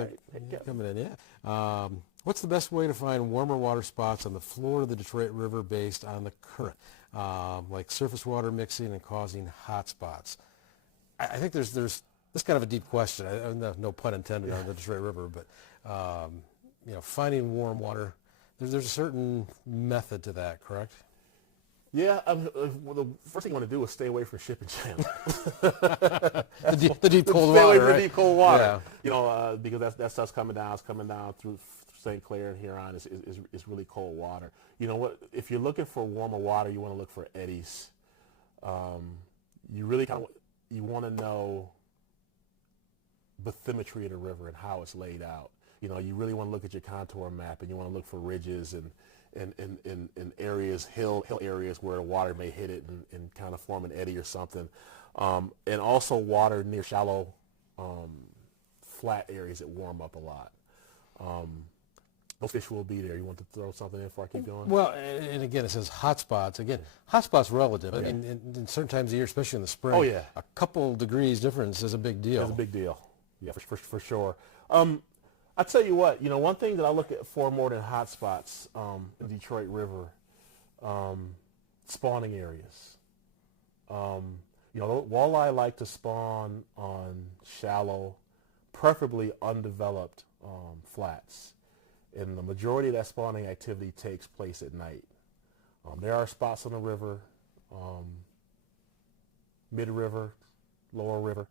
coming in. Yeah. What's the best way to find warmer water spots on the floor of the Detroit River based on the current, like surface water mixing and causing hot spots? I think there's this kind of a deep question. No pun intended on the Detroit River, but finding warm water. There's a certain method to that, correct? Yeah, well, the first thing you want to do is stay away from shipping channel. the deep cold stay water, away from right? the deep cold water. Yeah. Because that stuff's coming down. It's coming down through St. Clair and Huron. It's really cold water. You know what? If you're looking for warmer water, you want to look for eddies. You really you want to know bathymetry of the river and how it's laid out. You really want to look at your contour map, and you want to look for ridges and areas, hill areas where the water may hit it and kind of form an eddy or something. And also water near shallow, flat areas that warm up a lot. Those fish will be there. You want to throw something in before I keep going? Well, and again, it says hot spots. Again, hot spots relative. I mean, in certain times of the year, especially in the spring, a couple degrees difference is a big deal. It's a big deal. Yeah, for sure. I tell you what, one thing that I look at for more than hot spots in Detroit River, spawning areas. Walleye like to spawn on shallow, preferably undeveloped flats. And the majority of that spawning activity takes place at night. There are spots on the river, mid-river, lower river.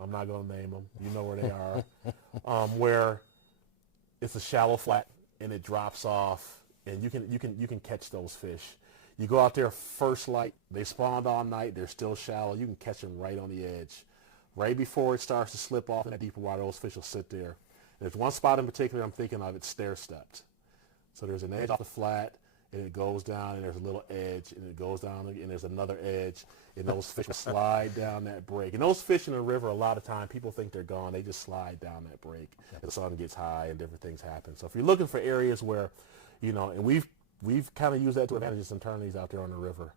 I'm not going to name them. You know where they are. Where it's a shallow flat and it drops off, and you can catch those fish. You go out there first light. They spawned all night. They're still shallow. You can catch them right on the edge. Right before it starts to slip off in that deeper water, those fish will sit there. There's one spot in particular I'm thinking of. It's stair-stepped. So there's an edge off the flat, and it goes down, and there's a little edge, and it goes down, and there's another edge, and those fish will slide down that break. And those fish in the river, a lot of time, people think they're gone. They just slide down that break. The sun gets high, and different things happen. So if you're looking for areas where, and we've kind of used that to advantage some tourneys out there on the river,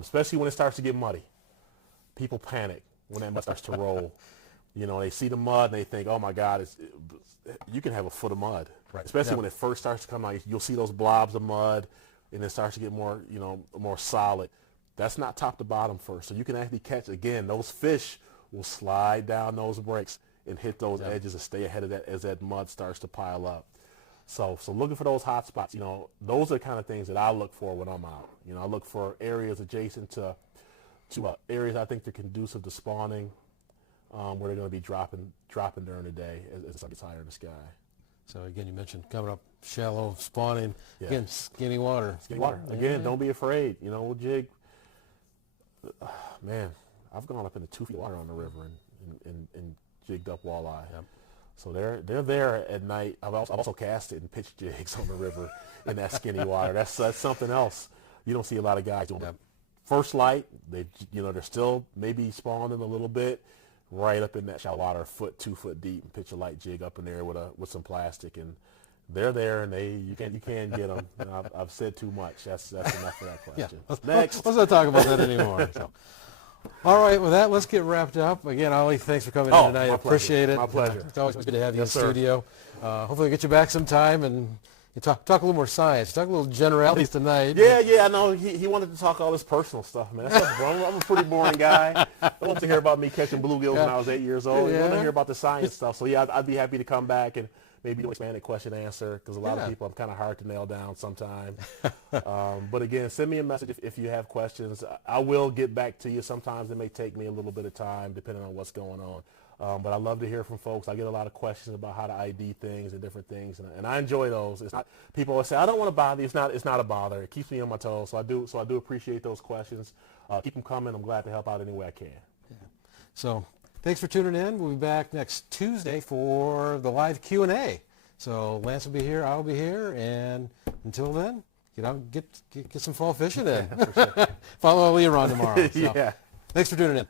especially when it starts to get muddy. People panic when that mud starts to roll. They see the mud, and they think, oh, my God, you can have a foot of mud. Right. Especially when it first starts to come out, you'll see those blobs of mud, and it starts to get more, more solid. That's not top to bottom first. So you can actually catch, again, those fish will slide down those breaks and hit those edges and stay ahead of that as that mud starts to pile up. So looking for those hot spots, those are the kind of things that I look for when I'm out. I look for areas adjacent to areas I think they're conducive to spawning, where they're going to be dropping during the day as the sun gets higher in the sky. So again, you mentioned coming up shallow, spawning, again, skinny water. Skinny water. Again, don't be afraid. We'll jig. Man, I've gone up into 2 feet of water on the river and jigged up walleye. Yep. So they're there at night. I've also casted and pitched jigs on the river in that skinny water. That's something else. You don't see a lot of guys doing first light, they're still maybe spawning a little bit, right up in that shallow water, 2 foot deep, and pitch a light jig up in there with some plastic, and they're there, and you can't get them. I've said too much. That's enough for that question. Yeah. Next. Let's not talk about that anymore. So. All right, with that, let's get wrapped up. Again, Ollie, thanks for coming in tonight. I appreciate it. My pleasure. It's always good to have you in Yes, sir. studio. Hopefully, we'll get you back sometime and you talk a little more science. Talk a little generalities tonight. Yeah, I know. He wanted to talk all this personal stuff, man. That's I'm a pretty boring guy. I want to hear about me catching bluegills when I was 8 years old. I want to hear about the science stuff. So, yeah, I'd be happy to come back and maybe do an expanded question answer, because a lot of people I'm kind of hard to nail down sometimes. But again, send me a message if you have questions. I will get back to you. Sometimes it may take me a little bit of time depending on what's going on. But I love to hear from folks. I get a lot of questions about how to ID things and different things, and I enjoy those. It's not, people always say, I don't want to bother you. It's not a bother. It keeps me on my toes. So I do appreciate those questions. Keep them coming. I'm glad to help out any way I can. Yeah. So thanks for tuning in. We'll be back next Tuesday for the live Q&A. So Lance will be here, I'll be here, and until then, get out and get some fall fishing in. Follow Ollie around tomorrow. So. Yeah. Thanks for tuning in.